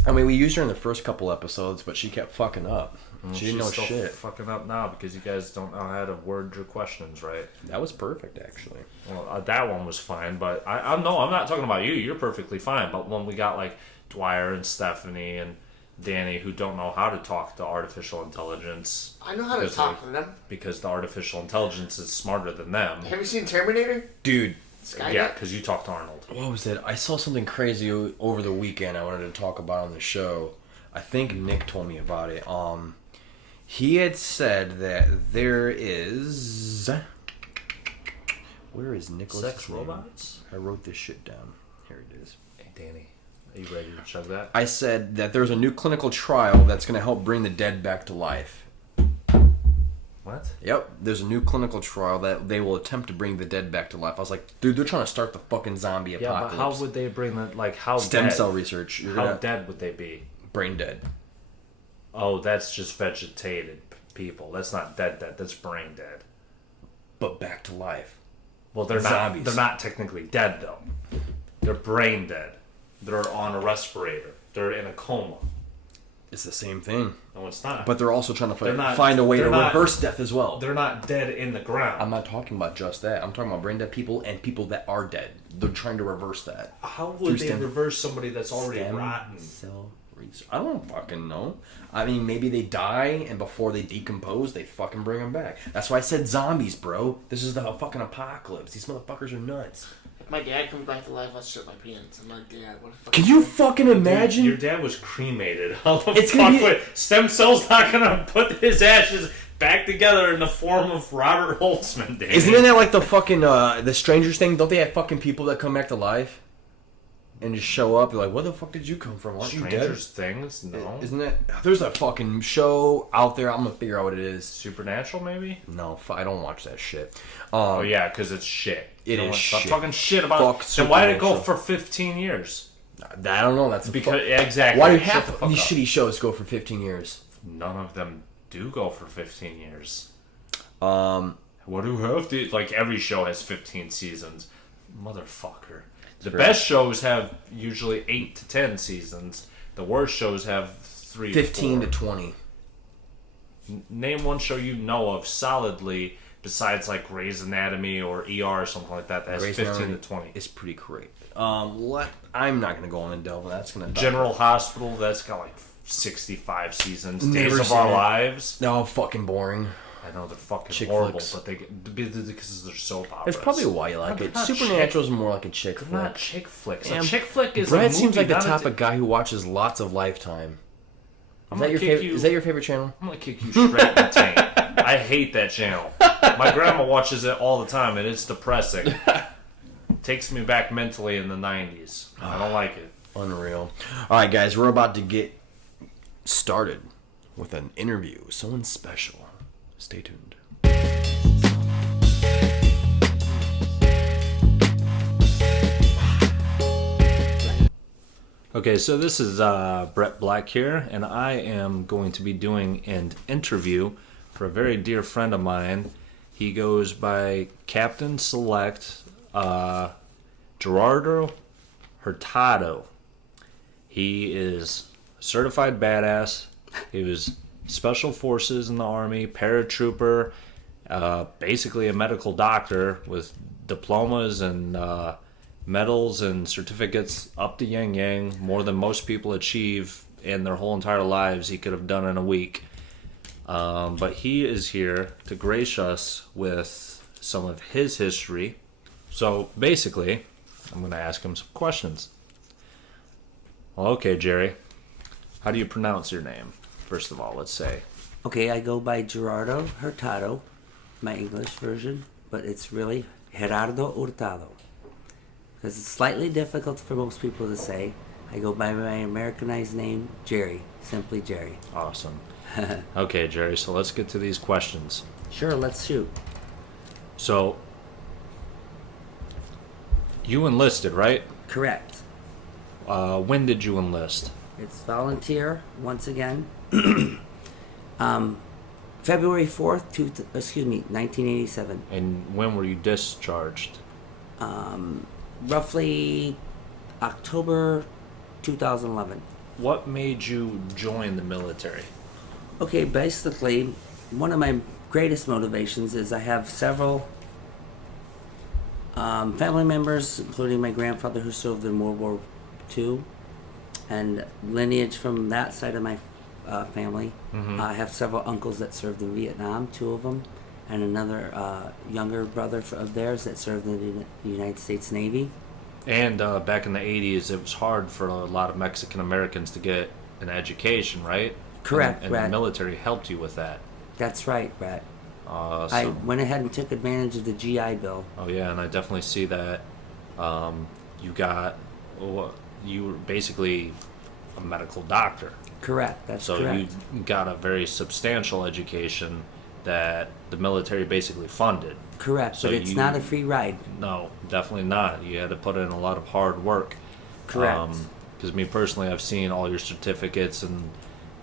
I mean, we used her in the first couple episodes, but she kept fucking up. She didn't know she's still shit. fucking up now because you guys don't know how to word your questions right. That was perfect, actually. Well, that one was fine, but I'm not talking about you. You're perfectly fine. But when we got like Dwyer and Stephanie and Danny who don't know how to talk to artificial intelligence, I know how to talk to them. because the artificial intelligence is smarter than them. Have you seen Terminator? Dude, Skynet? Yeah, because you talked to Arnold. what was it? I saw something crazy over the weekend I wanted to talk about on the show. I think Nick told me about it. He had said that there is... Where is Nicholas? Sex robots? I wrote this shit down. Here it is. Hey, Danny, are you ready to chug that? I said that there's a new clinical trial that's going to help bring the dead back to life. What? Yep, there's a new clinical trial that they will attempt to bring the dead back to life. I was like, dude, they're trying to start the fucking zombie Yeah, apocalypse. but how would they bring that? Like, how Stem dead? cell research. You're How gonna dead would they be? brain dead. Oh, that's just vegetated people. That's not dead. That's brain dead. But back to life. Well, they're Zombies. not. They're not technically dead though. They're brain dead. They're on a respirator. They're in a coma. It's the same thing. No, it's not. But they're also trying to They're not- find a way to they're not- reverse death as well. they're not dead in the ground. I'm not talking about just that. I'm talking about brain dead people and people that are dead. They're trying to reverse that. How Through would they stem- reverse somebody that's already Stem rotten? cell research. I don't fucking know. I mean, maybe they die and before they decompose, they fucking bring them back. That's why I said zombies, bro. This is the fucking apocalypse. These motherfuckers are nuts. If my dad comes back to life, I'll shit my pants. I'm like, Dad, what the fuck? Can you fucking imagine? Your dad was cremated. How the It's fuck gonna be- would stem cells not gonna put his ashes back together in the form of Robert Holtzman? Danny? Isn't that like the fucking the Strangers thing? Don't they have fucking people that come back to life and just show up? They're like, "Where the fuck did you come from? Aren't you dead?" Strangers Things? No. Isn't that? There's a fucking show out there. I'm gonna figure out what it is. Supernatural, maybe? No, I don't watch that shit. Oh yeah, because it's shit. It is Stop shit. talking shit about Fuck it. Then why did it go Supernatural. for 15 years? I don't know. That's Because exactly. why do Shut half the of fuck these up. shitty shows go for 15 years? None of them do go for 15 years. Um, What do have to? Like every show has 15 seasons, motherfucker. The right. best shows have usually 8 to 10 seasons. The worst shows have 3 15 to to 4. 20. Name one show you know of solidly besides like Grey's Anatomy or ER or something like that that has Grey's 15 Anatomy to 20. It's pretty great. I'm not gonna go on and delve. That's gonna General Hospital, that's got like 65 seasons. Never Days of seen Our it. Lives. No, fucking boring. I know they're fucking Chick horrible, flicks. but because they're soap operas. That's probably why you like They're it. not Supernatural's more like a chick They're flick. not chick flicks. Damn. A chick flick is a Brad movie, seems like the not a type t- of guy who watches lots of Lifetime. I'm Is gonna that your kick favorite? you- Is that your favorite channel? I'm gonna kick you straight in the tank. I hate that channel. My grandma watches it all the time, and it's depressing. Takes me back mentally in the 90s. I don't like it. Unreal. All right, guys, we're about to get started with an interview with someone special. Stay tuned. Okay, so this is Brett Black here, and I am going to be doing an interview for a very dear friend of mine. He goes by Captain Select Gerardo Hurtado. He is a certified badass. He was Special Forces in the Army, paratrooper, basically a medical doctor with diplomas and medals and certificates up to yang yang, more than most people achieve in their whole entire lives he could have done in a week. But he is here to grace us with some of his history. So basically, I'm going to ask him some questions. Well, okay, Jerry, how do you pronounce your name? First of all, let's say. Okay, I go by Gerardo Hurtado, my English version, but it's really Gerardo Hurtado. Because it's slightly difficult for most people to say. I go by my Americanized name, Jerry. Simply Jerry. Awesome. Okay, Jerry, so let's get to these questions. Sure, let's shoot. So, you enlisted, right? Correct. When did you enlist? It's volunteer, once again. February 4th, 1987. And when were you discharged? Roughly October 2011. What made you join the military? Okay, basically, one of my greatest motivations is I have several family members, including my grandfather who served in World War II, and lineage from that side of my family. I have several uncles that served in Vietnam, 2 of them, and another younger brother of theirs that served in the United States Navy. And back in the 80s, it was hard for a lot of Mexican Americans to get an education, right? Correct, And Brad. the military helped you with that. That's right, Brad. I So, went ahead and took advantage of the GI Bill. oh yeah, and I definitely see that. You were basically a medical doctor. Correct, that's So correct. you got a very substantial education that the military basically funded. Correct, so but it's you- not a free ride. No, definitely not. You had to put in a lot of hard work. Correct. Because me personally, I've seen all your certificates and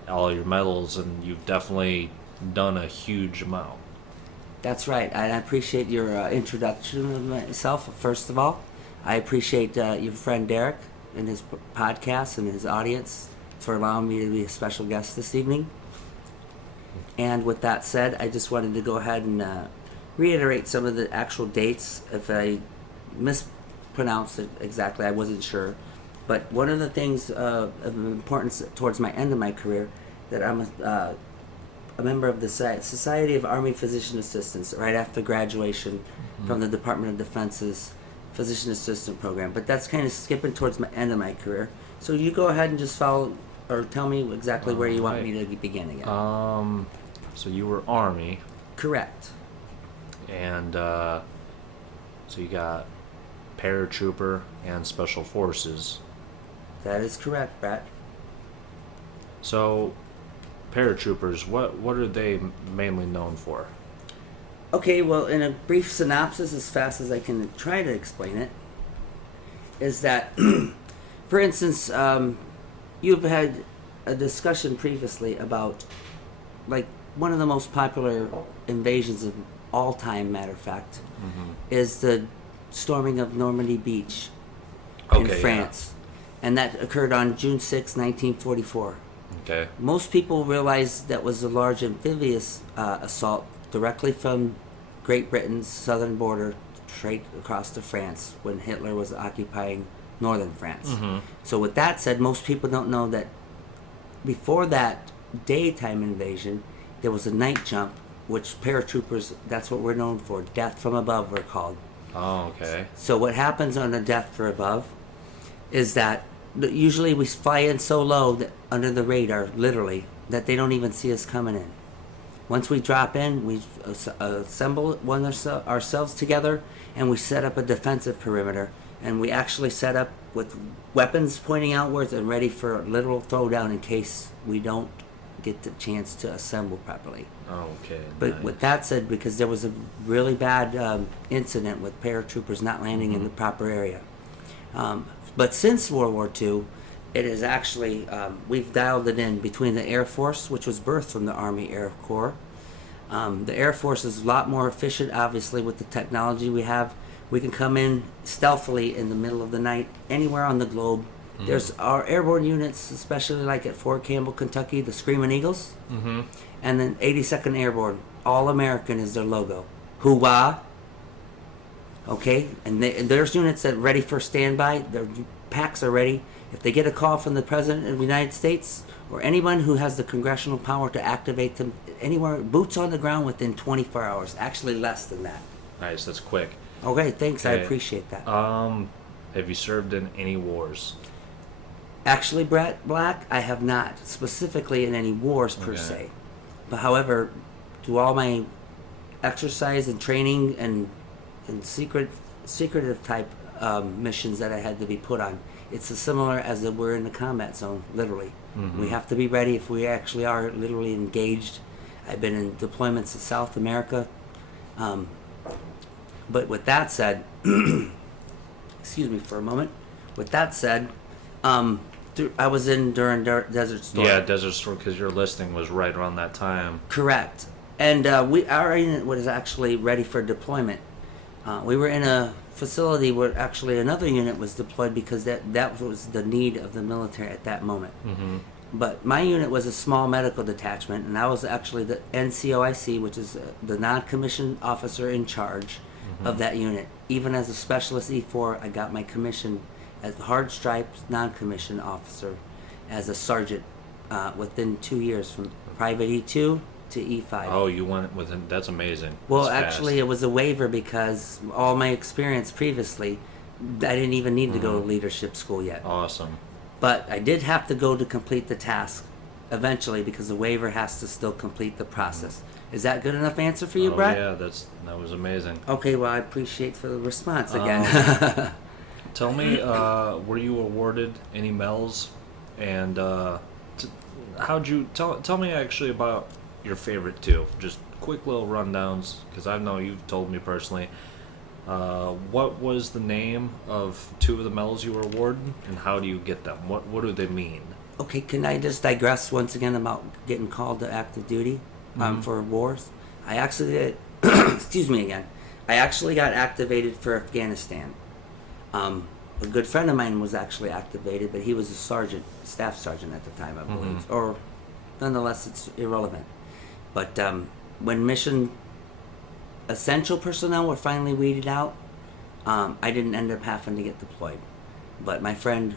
all your medals, and you've definitely done a huge amount. That's right. I appreciate your introduction of myself, first of all. I appreciate your friend Derek and his podcast and his audience for allowing me to be a special guest this evening. And with that said, I just wanted to go ahead and reiterate some of the actual dates. If I mispronounced it exactly, I wasn't sure. But one of the things of importance towards my end of my career, that I'm a member of the Society of Army Physician Assistants right after graduation from the Department of Defense's Physician Assistant Program. But that's kind of skipping towards my end of my career. So you go ahead and just follow, or tell me exactly where you want me to begin again. So you were Army, Correct. and so you got paratrooper and special forces. That is correct, Brett. So paratroopers, what are they mainly known for? Okay, well, in a brief synopsis, as fast as I can try to explain it, is that, for instance, you've had a discussion previously about, like, one of the most popular invasions of all time, matter of fact, is the storming of Normandy Beach in Okay, yeah. France. And that occurred on June 6, 1944. Okay. Most people realize that was a large amphibious assault directly from Great Britain's southern border straight across to France when Hitler was occupying northern France. So with that said, most people don't know that before that daytime invasion, there was a night jump, which paratroopers, that's what we're known for, death from above we're called. Oh, okay. So what happens on a death from above is that usually we fly in so low that under the radar, literally, that they don't even see us coming in. Once we drop in, we assemble ourselves together, and we set up a defensive perimeter. And we actually set up with weapons pointing outwards and ready for a literal throwdown in case we don't get the chance to assemble properly. Okay. But nice. with that said, because there was a really bad incident with paratroopers not landing in the proper area. But since World War II, it is actually, we've dialed it in between the Air Force, which was birthed from the Army Air Corps. The Air Force is a lot more efficient, obviously, with the technology we have. We can come in stealthily in the middle of the night, anywhere on the globe. There's our airborne units, especially like at Fort Campbell, Kentucky, the Screaming Eagles. And then 82nd Airborne, All American is their logo. Hoorah! Okay, and there's units that are ready for standby. Their packs are ready. If they get a call from the President of the United States or anyone who has the congressional power to activate them anywhere, boots on the ground within 24 hours. Actually, less than that. Nice. That's quick. Okay, thanks. I Okay. appreciate that. Have you served in any wars? Actually, Brett Black, I have not specifically in any wars per Okay. se. But however, through all my exercise and training and secretive type missions that I had to be put on. It's as similar as if we're in the combat zone, literally. We have to be ready if we actually are literally engaged. I've been in deployments in South America. But with that said, excuse me for a moment. With that said, I was in during Desert Storm. Yeah, Desert Storm, because your listing was right around that time. Correct. And our unit was actually ready for deployment. We were in a facility where actually another unit was deployed because that was the need of the military at that moment. But my unit was a small medical detachment, and I was actually the NCOIC, which is the non-commissioned officer in charge of that unit. Even as a specialist E4, I got my commission as a hard stripes non-commissioned officer as a sergeant within 2 years, from private E2 to E5. Oh, you went with him. That's amazing. Well, That's actually, fast. it was a waiver because all my experience previously, I didn't even need to go to leadership school yet. Awesome. But I did have to go to complete the task eventually because the waiver has to still complete the process. Is that good enough answer for you, Brett? Yeah, that was amazing. Okay, well, I appreciate for the response again. Tell me, were you awarded any medals? And how'd you tell me actually about your favorite two? Just quick little rundowns, because I know you've told me personally. What was the name of two of the medals you were awarded, and how do you get them? What do they mean? Okay, can I just digress once again about getting called to active duty for wars? I actually did, excuse me again, I actually got activated for Afghanistan. A good friend of mine was actually activated, but he was a sergeant, staff sergeant at the time, I believe. Or, nonetheless, it's irrelevant. But when mission essential personnel were finally weeded out, I didn't end up having to get deployed. But my friend,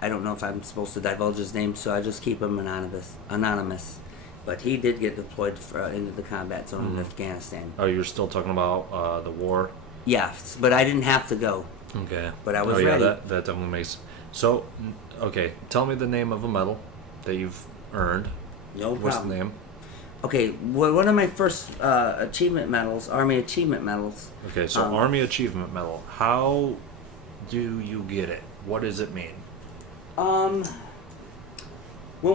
I don't know if I'm supposed to divulge his name, so I just keep him anonymous. But he did get deployed into the combat zone in Afghanistan. Oh, you're still talking about the war? Yes, but I didn't have to go. Okay. But I was oh, yeah, ready. That definitely makes... So, okay, tell me the name of a medal that you've earned. No problem. What's the name? Okay, well, one of my first achievement medals, Army Achievement Medals. Okay, so Army Achievement Medal. How do you get it? What does it mean? When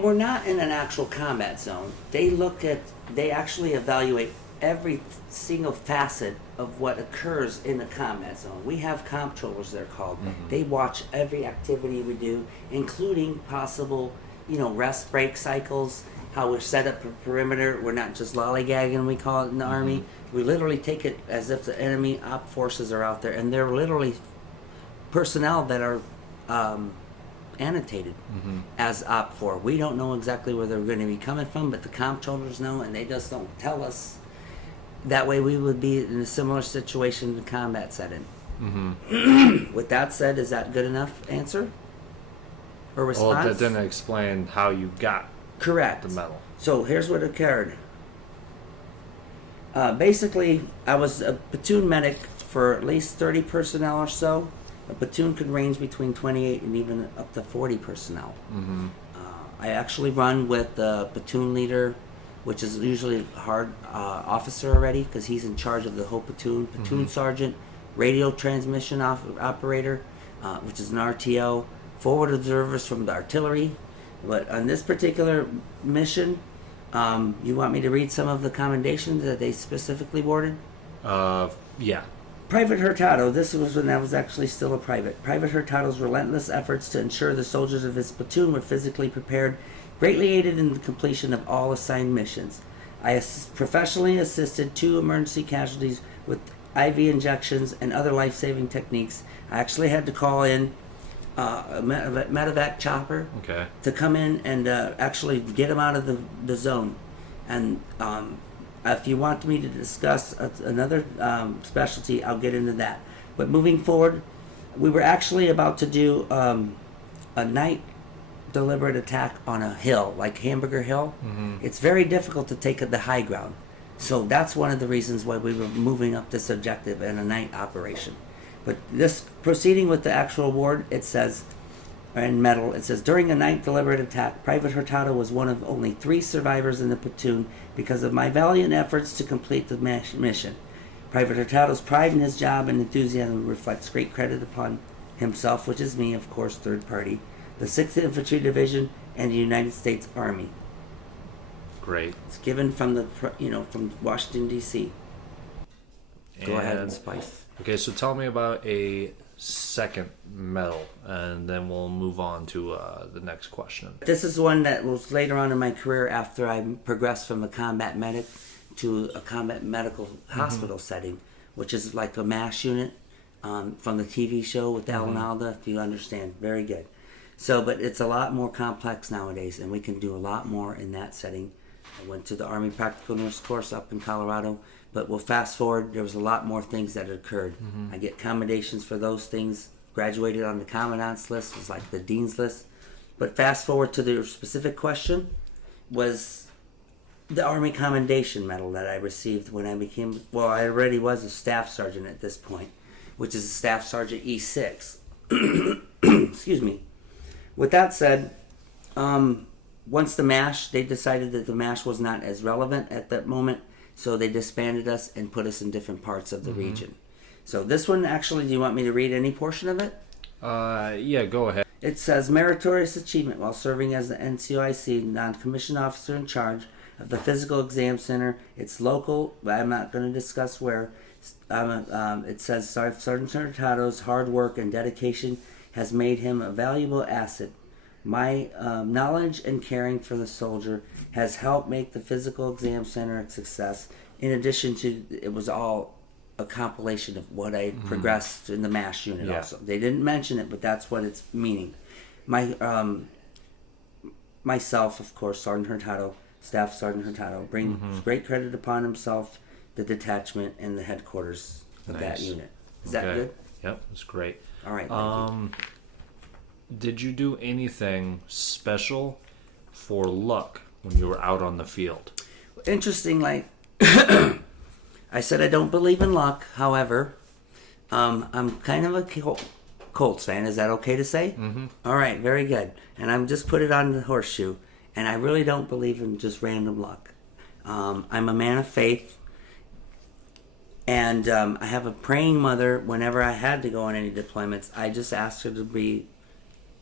we're not in an actual combat zone, they actually evaluate every single facet of what occurs in the combat zone. We have comptrollers, they're called. They watch every activity we do, including possible, rest break cycles, how we're set up a perimeter. We're not just lollygagging, we call it in the Army. We literally take it as if the enemy op forces are out there, and they're literally personnel that are annotated as OP4. We don't know exactly where they're going to be coming from, but the comptrollers know, and they just don't tell us. That way we would be in a similar situation in the combat setting. With that said, is that good enough answer or response? Well, that didn't explain how you got Correct. the medal. So here's what occurred. Basically, I was a platoon medic for at least 30 personnel or so. A platoon could range between 28 and even up to 40 personnel. I actually run with the platoon leader, which is usually a hard officer already, because he's in charge of the whole platoon. Platoon sergeant, radio transmission operator, which is an RTO, forward observers from the artillery. But on this particular mission, you want me to read some of the commendations that they specifically awarded? Yeah. Private Hurtado, this was when I was actually still a private. Private Hurtado's relentless efforts to ensure the soldiers of his platoon were physically prepared greatly aided in the completion of all assigned missions. I professionally assisted 2 emergency casualties with IV injections and other life-saving techniques. I actually had to call in a medevac chopper to come in and actually get them out of the zone. And if you want me to discuss another specialty, I'll get into that. But moving forward, we were actually about to do a night deliberate attack on a hill, like Hamburger Hill. It's very difficult to take the high ground. So that's one of the reasons why we were moving up this objective in a night operation. But this, proceeding with the actual award, it says, and medal, it says, during a night deliberate attack, Private Hurtado was one of only 3 survivors in the platoon because of my valiant efforts to complete the mission. Private Hurtado's pride in his job and enthusiasm reflects great credit upon himself, which is me, of course, third party, the 6th Infantry Division, and the United States Army. Great. It's given from from Washington, D.C. Go ahead and Spice. Okay, so tell me about a second medal, and then we'll move on to the next question. This is one that was later on in my career after I progressed from a combat medic to a combat medical hospital setting, which is like a MASH unit from the TV show with Alan Alda, if you understand. Very good. So, but it's a lot more complex nowadays, and we can do a lot more in that setting. I went to the Army Practical Nurse course up in Colorado, but we'll fast forward. There was a lot more things that occurred. I get commendations for those things. Graduated on the commandant's list, was like the dean's list. But fast forward to the specific question, was the Army Commendation Medal that I received when I became, well, I already was a staff sergeant at this point, which is a Staff Sergeant E6. Excuse me. With that said, once the MASH, they decided that the MASH was not as relevant at that moment, so they disbanded us and put us in different parts of the region. So this one, actually, do you want me to read any portion of it? Yeah, go ahead. It says, meritorious achievement while serving as the NCOIC non-commissioned officer in charge of the Physical Exam Center. It's local, but I'm not going to discuss where. It says, Sergeant Hurtado's hard work and dedication has made him a valuable asset. My knowledge and caring for the soldier has helped make the Physical Exam Center a success. In addition to, it was all a compilation of what I progressed in the MASH unit also. They didn't mention it, but that's what it's meaning. Myself, of course, Sergeant Hurtado, Staff Sergeant Hurtado, brings great credit upon himself, the detachment, and the headquarters of that unit. Is that good? Yep, that's great. All right, thank you. Did you do anything special for luck when you were out on the field? Interesting, like I said, I don't believe in luck. However, I'm kind of a Colts fan. Is that okay to say? All right, very good. And I'm just put it on the horseshoe. And I really don't believe in just random luck. I'm a man of faith. And I have a praying mother. Whenever I had to go on any deployments, I just asked her to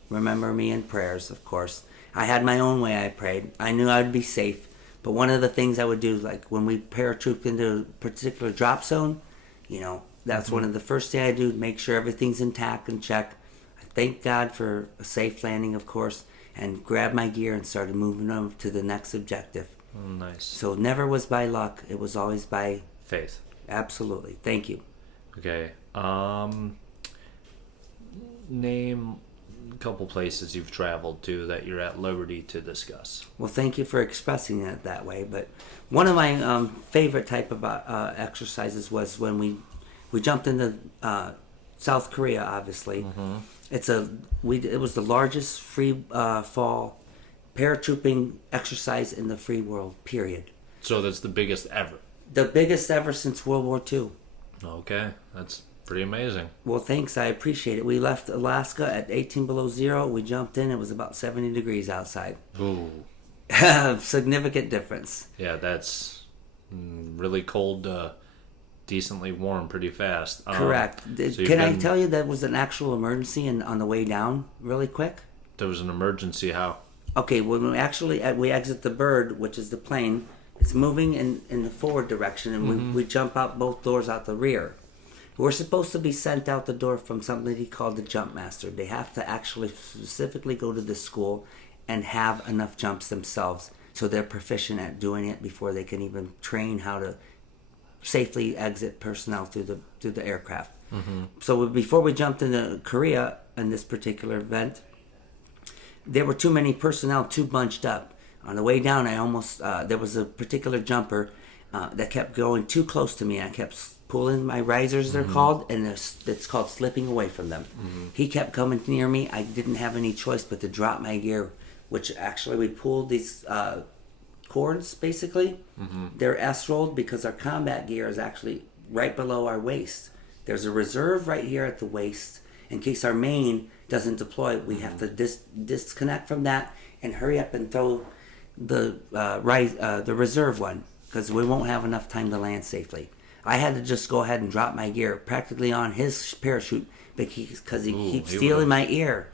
remember me in prayers, of course. I had my own way I prayed. I knew I'd be safe. But one of the things I would do, like when we paratrooped into a particular drop zone, that's one of the first things I do, make sure everything's intact and check. I thank God for a safe landing, of course, and grabbed my gear and started moving on to the next objective. Oh, nice. So it never was by luck. It was always by faith. Absolutely. Thank you. Okay. Name a couple places you've traveled to that you're at liberty to discuss. Well, thank you for expressing it that way. But one of my favorite type of exercises was when we jumped into South Korea. Obviously, it was the largest free fall paratrooping exercise in the free world. Period. So that's the biggest ever. The biggest ever since World War II. Okay, that's pretty amazing. Well, thanks. I appreciate it. We left Alaska at 18 below zero. We jumped in. It was about 70 degrees outside. Ooh. Significant difference. Yeah, that's really cold, decently warm pretty fast. Correct. Can I tell you that was an actual emergency on the way down really quick? There was an emergency, how? Okay, when we exit the bird, which is the plane, it's moving in the forward direction, and we jump out both doors out the rear. We're supposed to be sent out the door from somebody called the jump master. They have to actually specifically go to the school and have enough jumps themselves, so they're proficient at doing it before they can even train how to safely exit personnel through the aircraft. So before we jumped into Korea in this particular event, there were too many personnel too bunched up. On the way down, I almost there was a particular jumper that kept going too close to me. I kept pulling my risers, they're called, and it's called slipping away from them. He kept coming near me. I didn't have any choice but to drop my gear, which actually we pulled these cords, basically. They're S-rolled because our combat gear is actually right below our waist. There's a reserve right here at the waist. In case our main doesn't deploy, we have to disconnect from that and hurry up and throw the reserve one, because we won't have enough time to land safely. I had to just go ahead and drop my gear practically on his parachute because he keeps he stealing would've- my air.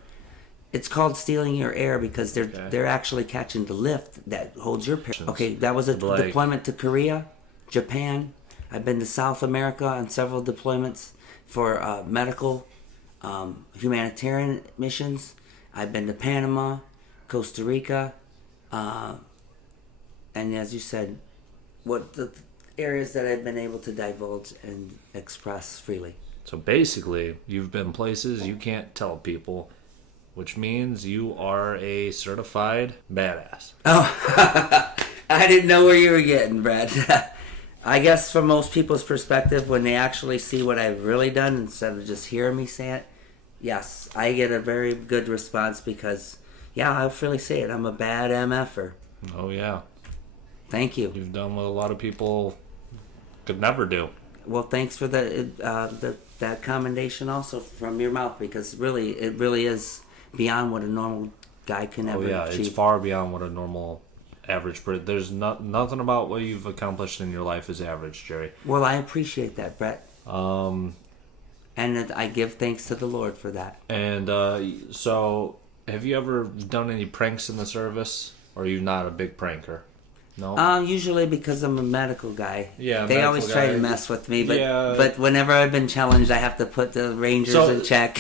It's called stealing your air because they're actually catching the lift that holds your parachute. Okay, that was a Like- deployment to Korea, Japan. I've been to South America on several deployments for medical, humanitarian missions. I've been to Panama, Costa Rica, and as you said, what the areas that I've been able to divulge and express freely. So basically, you've been places you can't tell people, which means you are a certified badass. Oh, I didn't know where you were getting, Brad. I guess from most people's perspective, when they actually see what I've really done instead of just hearing me say it, yes, I get a very good response because, yeah, I'll freely say it. I'm a bad MFer. Oh yeah, Thank you. you've done what a lot of people could never do. Well, thanks for that commendation also from your mouth because really, it really is beyond what a normal guy can ever Oh yeah, achieve. it's far beyond what a normal average person. There's nothing about what you've accomplished in your life is average, Jerry. Well, I appreciate that, Brett. And I give thanks to the Lord for that. And so, have you ever done any pranks in the service? Or are you not a big pranker? No. Usually because I'm a medical guy. Yeah, they medical always try guy. to mess with me, but Yeah. but whenever I've been challenged, I have to put the Rangers So- in check.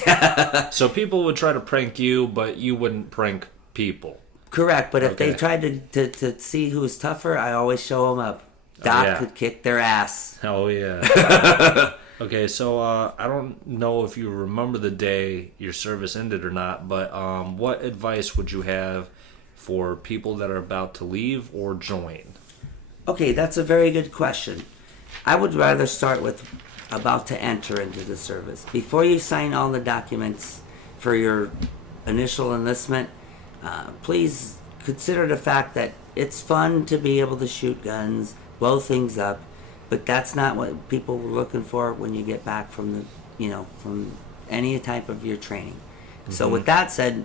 So people would try to prank you, but you wouldn't prank people. Correct, but if they Okay. tried to see who was tougher, I always show them up. Doc yeah. could kick their ass. Oh yeah. Okay, so I don't know if you remember the day your service ended or not, but what advice would you have for people that are about to leave or join? Okay, that's a very good question. I would rather start with about to enter into the service. Before you sign all the documents for your initial enlistment, please consider the fact that it's fun to be able to shoot guns, blow things up, but that's not what people were looking for when you get back from from any type of your training. So with that said,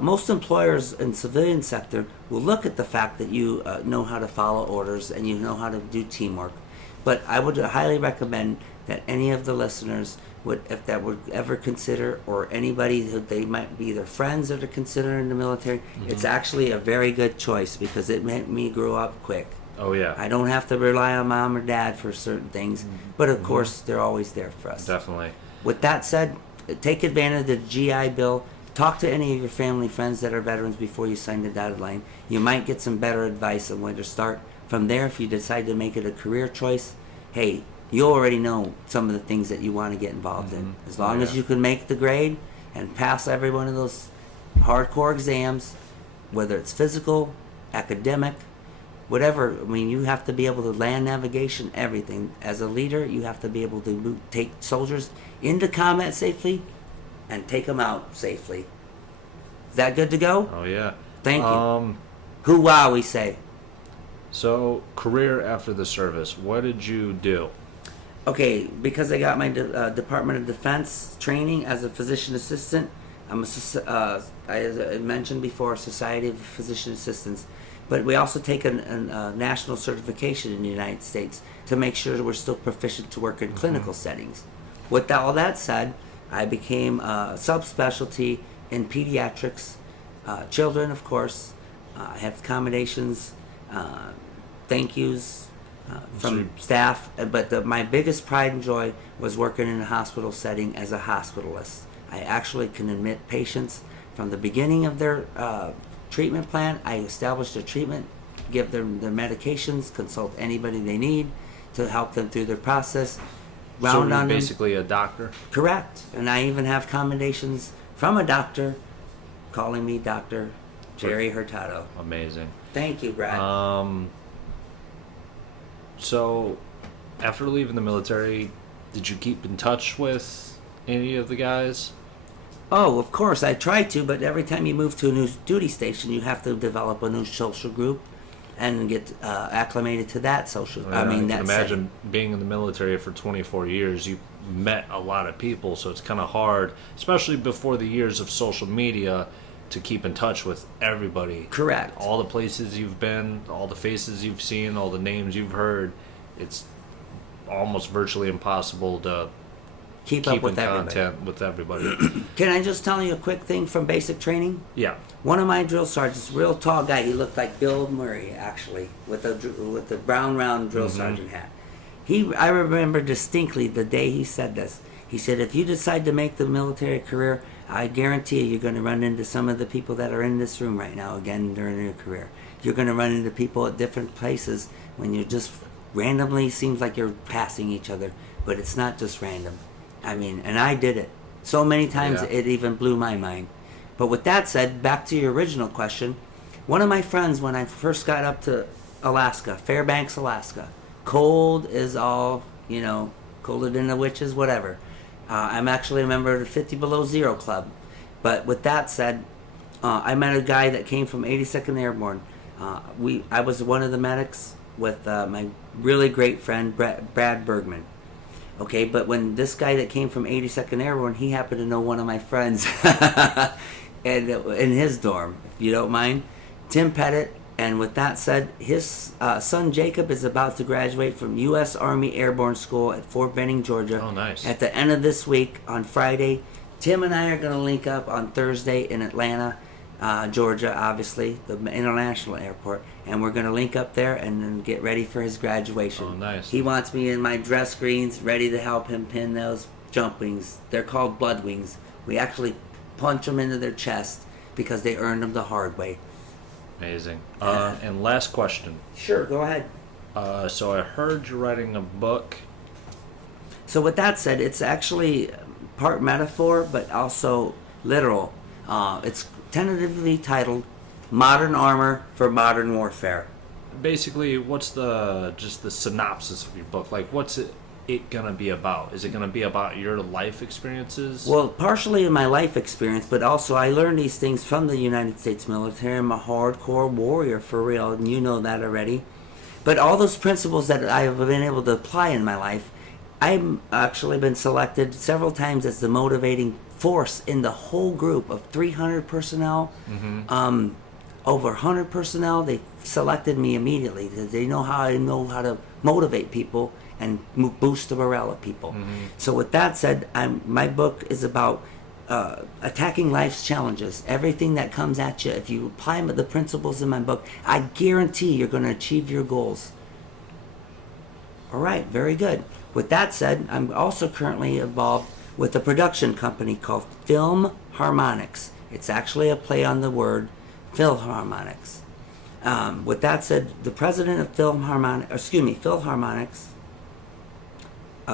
most employers in civilian sector will look at the fact that you know how to follow orders and you know how to do teamwork. But I would highly recommend that any of the listeners would ever consider, or anybody who they might be their friends that are considering the military, it's actually a very good choice because it made me grow up quick. Oh yeah, I don't have to rely on mom or dad for certain things, but of course they're always there for us. definitely. With that said, take advantage of the GI Bill. Talk to any of your family friends that are veterans before you sign the dotted line. You might get some better advice on when to start. From there, if you decide to make it a career choice, hey, you already know some of the things that you want to get involved in. As long as you can make the grade and pass every one of those hardcore exams, whether it's physical, academic, whatever. I mean, you have to be able to land navigation, everything. As a leader, you have to be able to take soldiers into combat safely and take them out safely. Is that good to go? Oh yeah. Thank you. Hoo-wah, we say. So career after the service, what did you do? Okay, because I got my Department of Defense training as a physician assistant, as I mentioned before, a Society of Physician Assistants. But we also take a national certification in the United States to make sure that we're still proficient to work in clinical settings. With all that said, I became a subspecialty in pediatrics, children, of course. I have accommodations, thank yous from staff, but my biggest pride and joy was working in a hospital setting as a hospitalist. I actually can admit patients from the beginning of their treatment plan. I established a treatment, give them their medications, consult anybody they need to help them through their process. So Round you're on them. basically a doctor? Correct. And I even have commendations from a doctor calling me Dr. Jerry Hurtado. Amazing. Thank you, Brad. So after leaving the military, did you keep in touch with any of the guys? Oh, of course, I try to, but every time you move to a new duty station, you have to develop a new social group and get acclimated to that social. I can that imagine setting. being in the military for 24 years, you met a lot of people, so it's kind of hard, especially before the years of social media, to keep in touch with everybody. Correct. All the places you've been, all the faces you've seen, all the names you've heard. It's almost virtually impossible to Keep up in with everybody. content with everybody. Can I just tell you a quick thing from basic training? Yeah. One of my drill sergeants, real tall guy, he looked like Bill Murray actually, with the brown round drill sergeant hat. I remember distinctly the day he said this. He said, if you decide to make the military career, I guarantee you're going to run into some of the people that are in this room right now again during your career. You're going to run into people at different places when you just randomly seems like you're passing each other, but it's not just random. I mean, and I did it so many times it even blew my mind. But with that said, back to your original question, one of my friends when I first got up to Alaska, Fairbanks, Alaska, cold is all, colder than the witches, whatever. I'm actually a member of the 50 Below Zero Club. But with that said, I met a guy that came from 82nd Airborne. I was one of the medics with my really great friend, Brad Bergman. Okay, but when this guy that came from 82nd Airborne, he happened to know one of my friends and in his dorm, if you don't mind, Tim Pettit. And with that said, his son Jacob is about to graduate from U.S. Army Airborne School at Fort Benning, Georgia. Oh, nice. At the end of this week, on Friday. Tim and I are going to link up on Thursday in Atlanta, Georgia, obviously, the international airport. And we're going to link up there and then get ready for his graduation. Oh, nice. He wants me in my dress greens, ready to help him pin those jump wings. They're called blood wings. We actually punch them into their chest because they earned them the hard way. Amazing. And last question. Sure, go ahead. So I heard you're writing a book. So with that said, it's actually part metaphor, but also literal. It's tentatively titled Modern Armor for Modern Warfare. Basically, what's the synopsis of your book? Like, what's it gonna be about? Is it gonna be about your life experiences? Well, partially in my life experience, but also I learned these things from the United States military. I'm a hardcore warrior for real, and you know that already. But all those principles that I have been able to apply in my life, I've actually been selected several times as the motivating force in the whole group of 300 personnel. Over 100 personnel, they selected me immediately because they know how to motivate people and boost the morale of people. So with that said, my book is about attacking life's challenges. Everything that comes at you, if you apply the principles in my book, I guarantee you're going to achieve your goals. All right, very good. With that said, I'm also currently involved with a production company called Film Harmonics. It's actually a play on the word Philharmonics. With that said, the president of Philharmonics,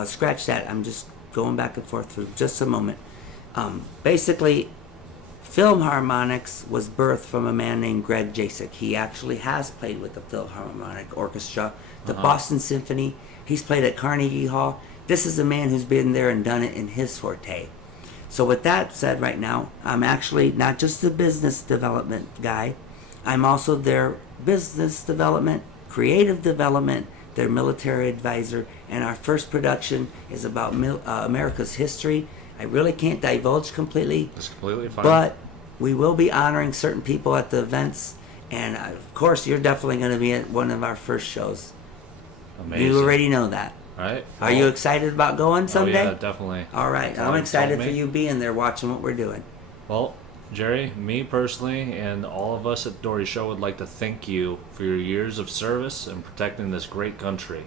scratch that, I'm just going back and forth through just a moment. Basically, Philharmonics was birthed from a man named Greg Jasek. He actually has played with the Philharmonic Orchestra, the Boston Symphony. He's played at Carnegie Hall. This is a man who's been there and done it in his forte. So with that said right now, I'm actually not just a business development guy. I'm also their business development, creative development, their military advisor, and our first production is about America's history. I really can't divulge completely. It's completely fine. But we will be honoring certain people at the events, and of course, you're definitely going to be at one of our first shows. Amazing. You already know that. All right. Are you excited about going someday? Oh, yeah, definitely. All right. I'm excited for you being there watching what we're doing. Well, Jerry, me personally, and all of us at Dory Show would like to thank you for your years of service and protecting this great country.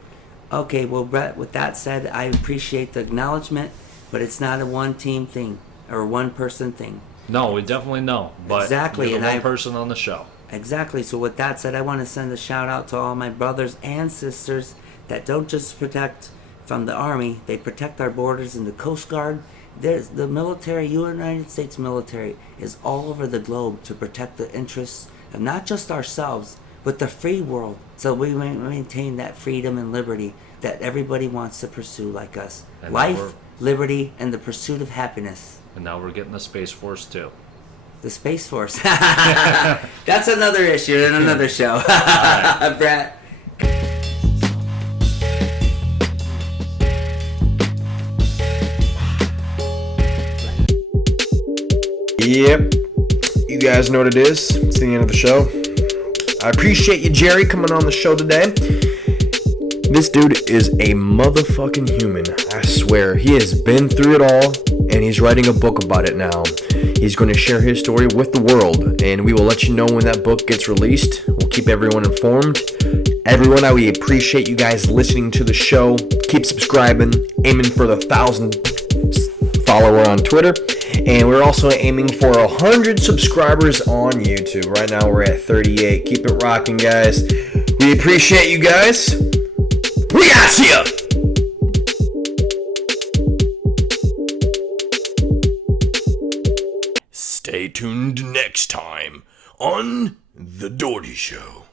Okay, well, Brett, with that said, I appreciate the acknowledgement, but it's not a one-team thing or one-person thing. No, we definitely know, but exactly, you're the and one person on the show. Exactly. So with that said, I want to send a shout-out to all my brothers and sisters that don't just protect from the Army, they protect our borders in the Coast Guard. There's the military, United States military, is all over the globe to protect the interests of not just ourselves, but the free world. So we maintain that freedom and liberty that everybody wants to pursue like us. And life, liberty, and the pursuit of happiness. And now we're getting the Space Force too. The Space Force. That's another issue in another show. Right. Brett. Yep. You guys know what it is. It's the end of the show. I appreciate you, Jerry, coming on the show today. This dude is a motherfucking human. I swear. He has been through it all, and he's writing a book about it now. He's going to share his story with the world, and we will let you know when that book gets released. We'll keep everyone informed. Everyone, we appreciate you guys listening to the show. Keep subscribing, aiming for the 1,000 follower on Twitter. And we're also aiming for 100 subscribers on YouTube. Right now we're at 38. Keep it rocking, guys. We appreciate you guys. We got ya! Stay tuned next time on The Dougherty Show.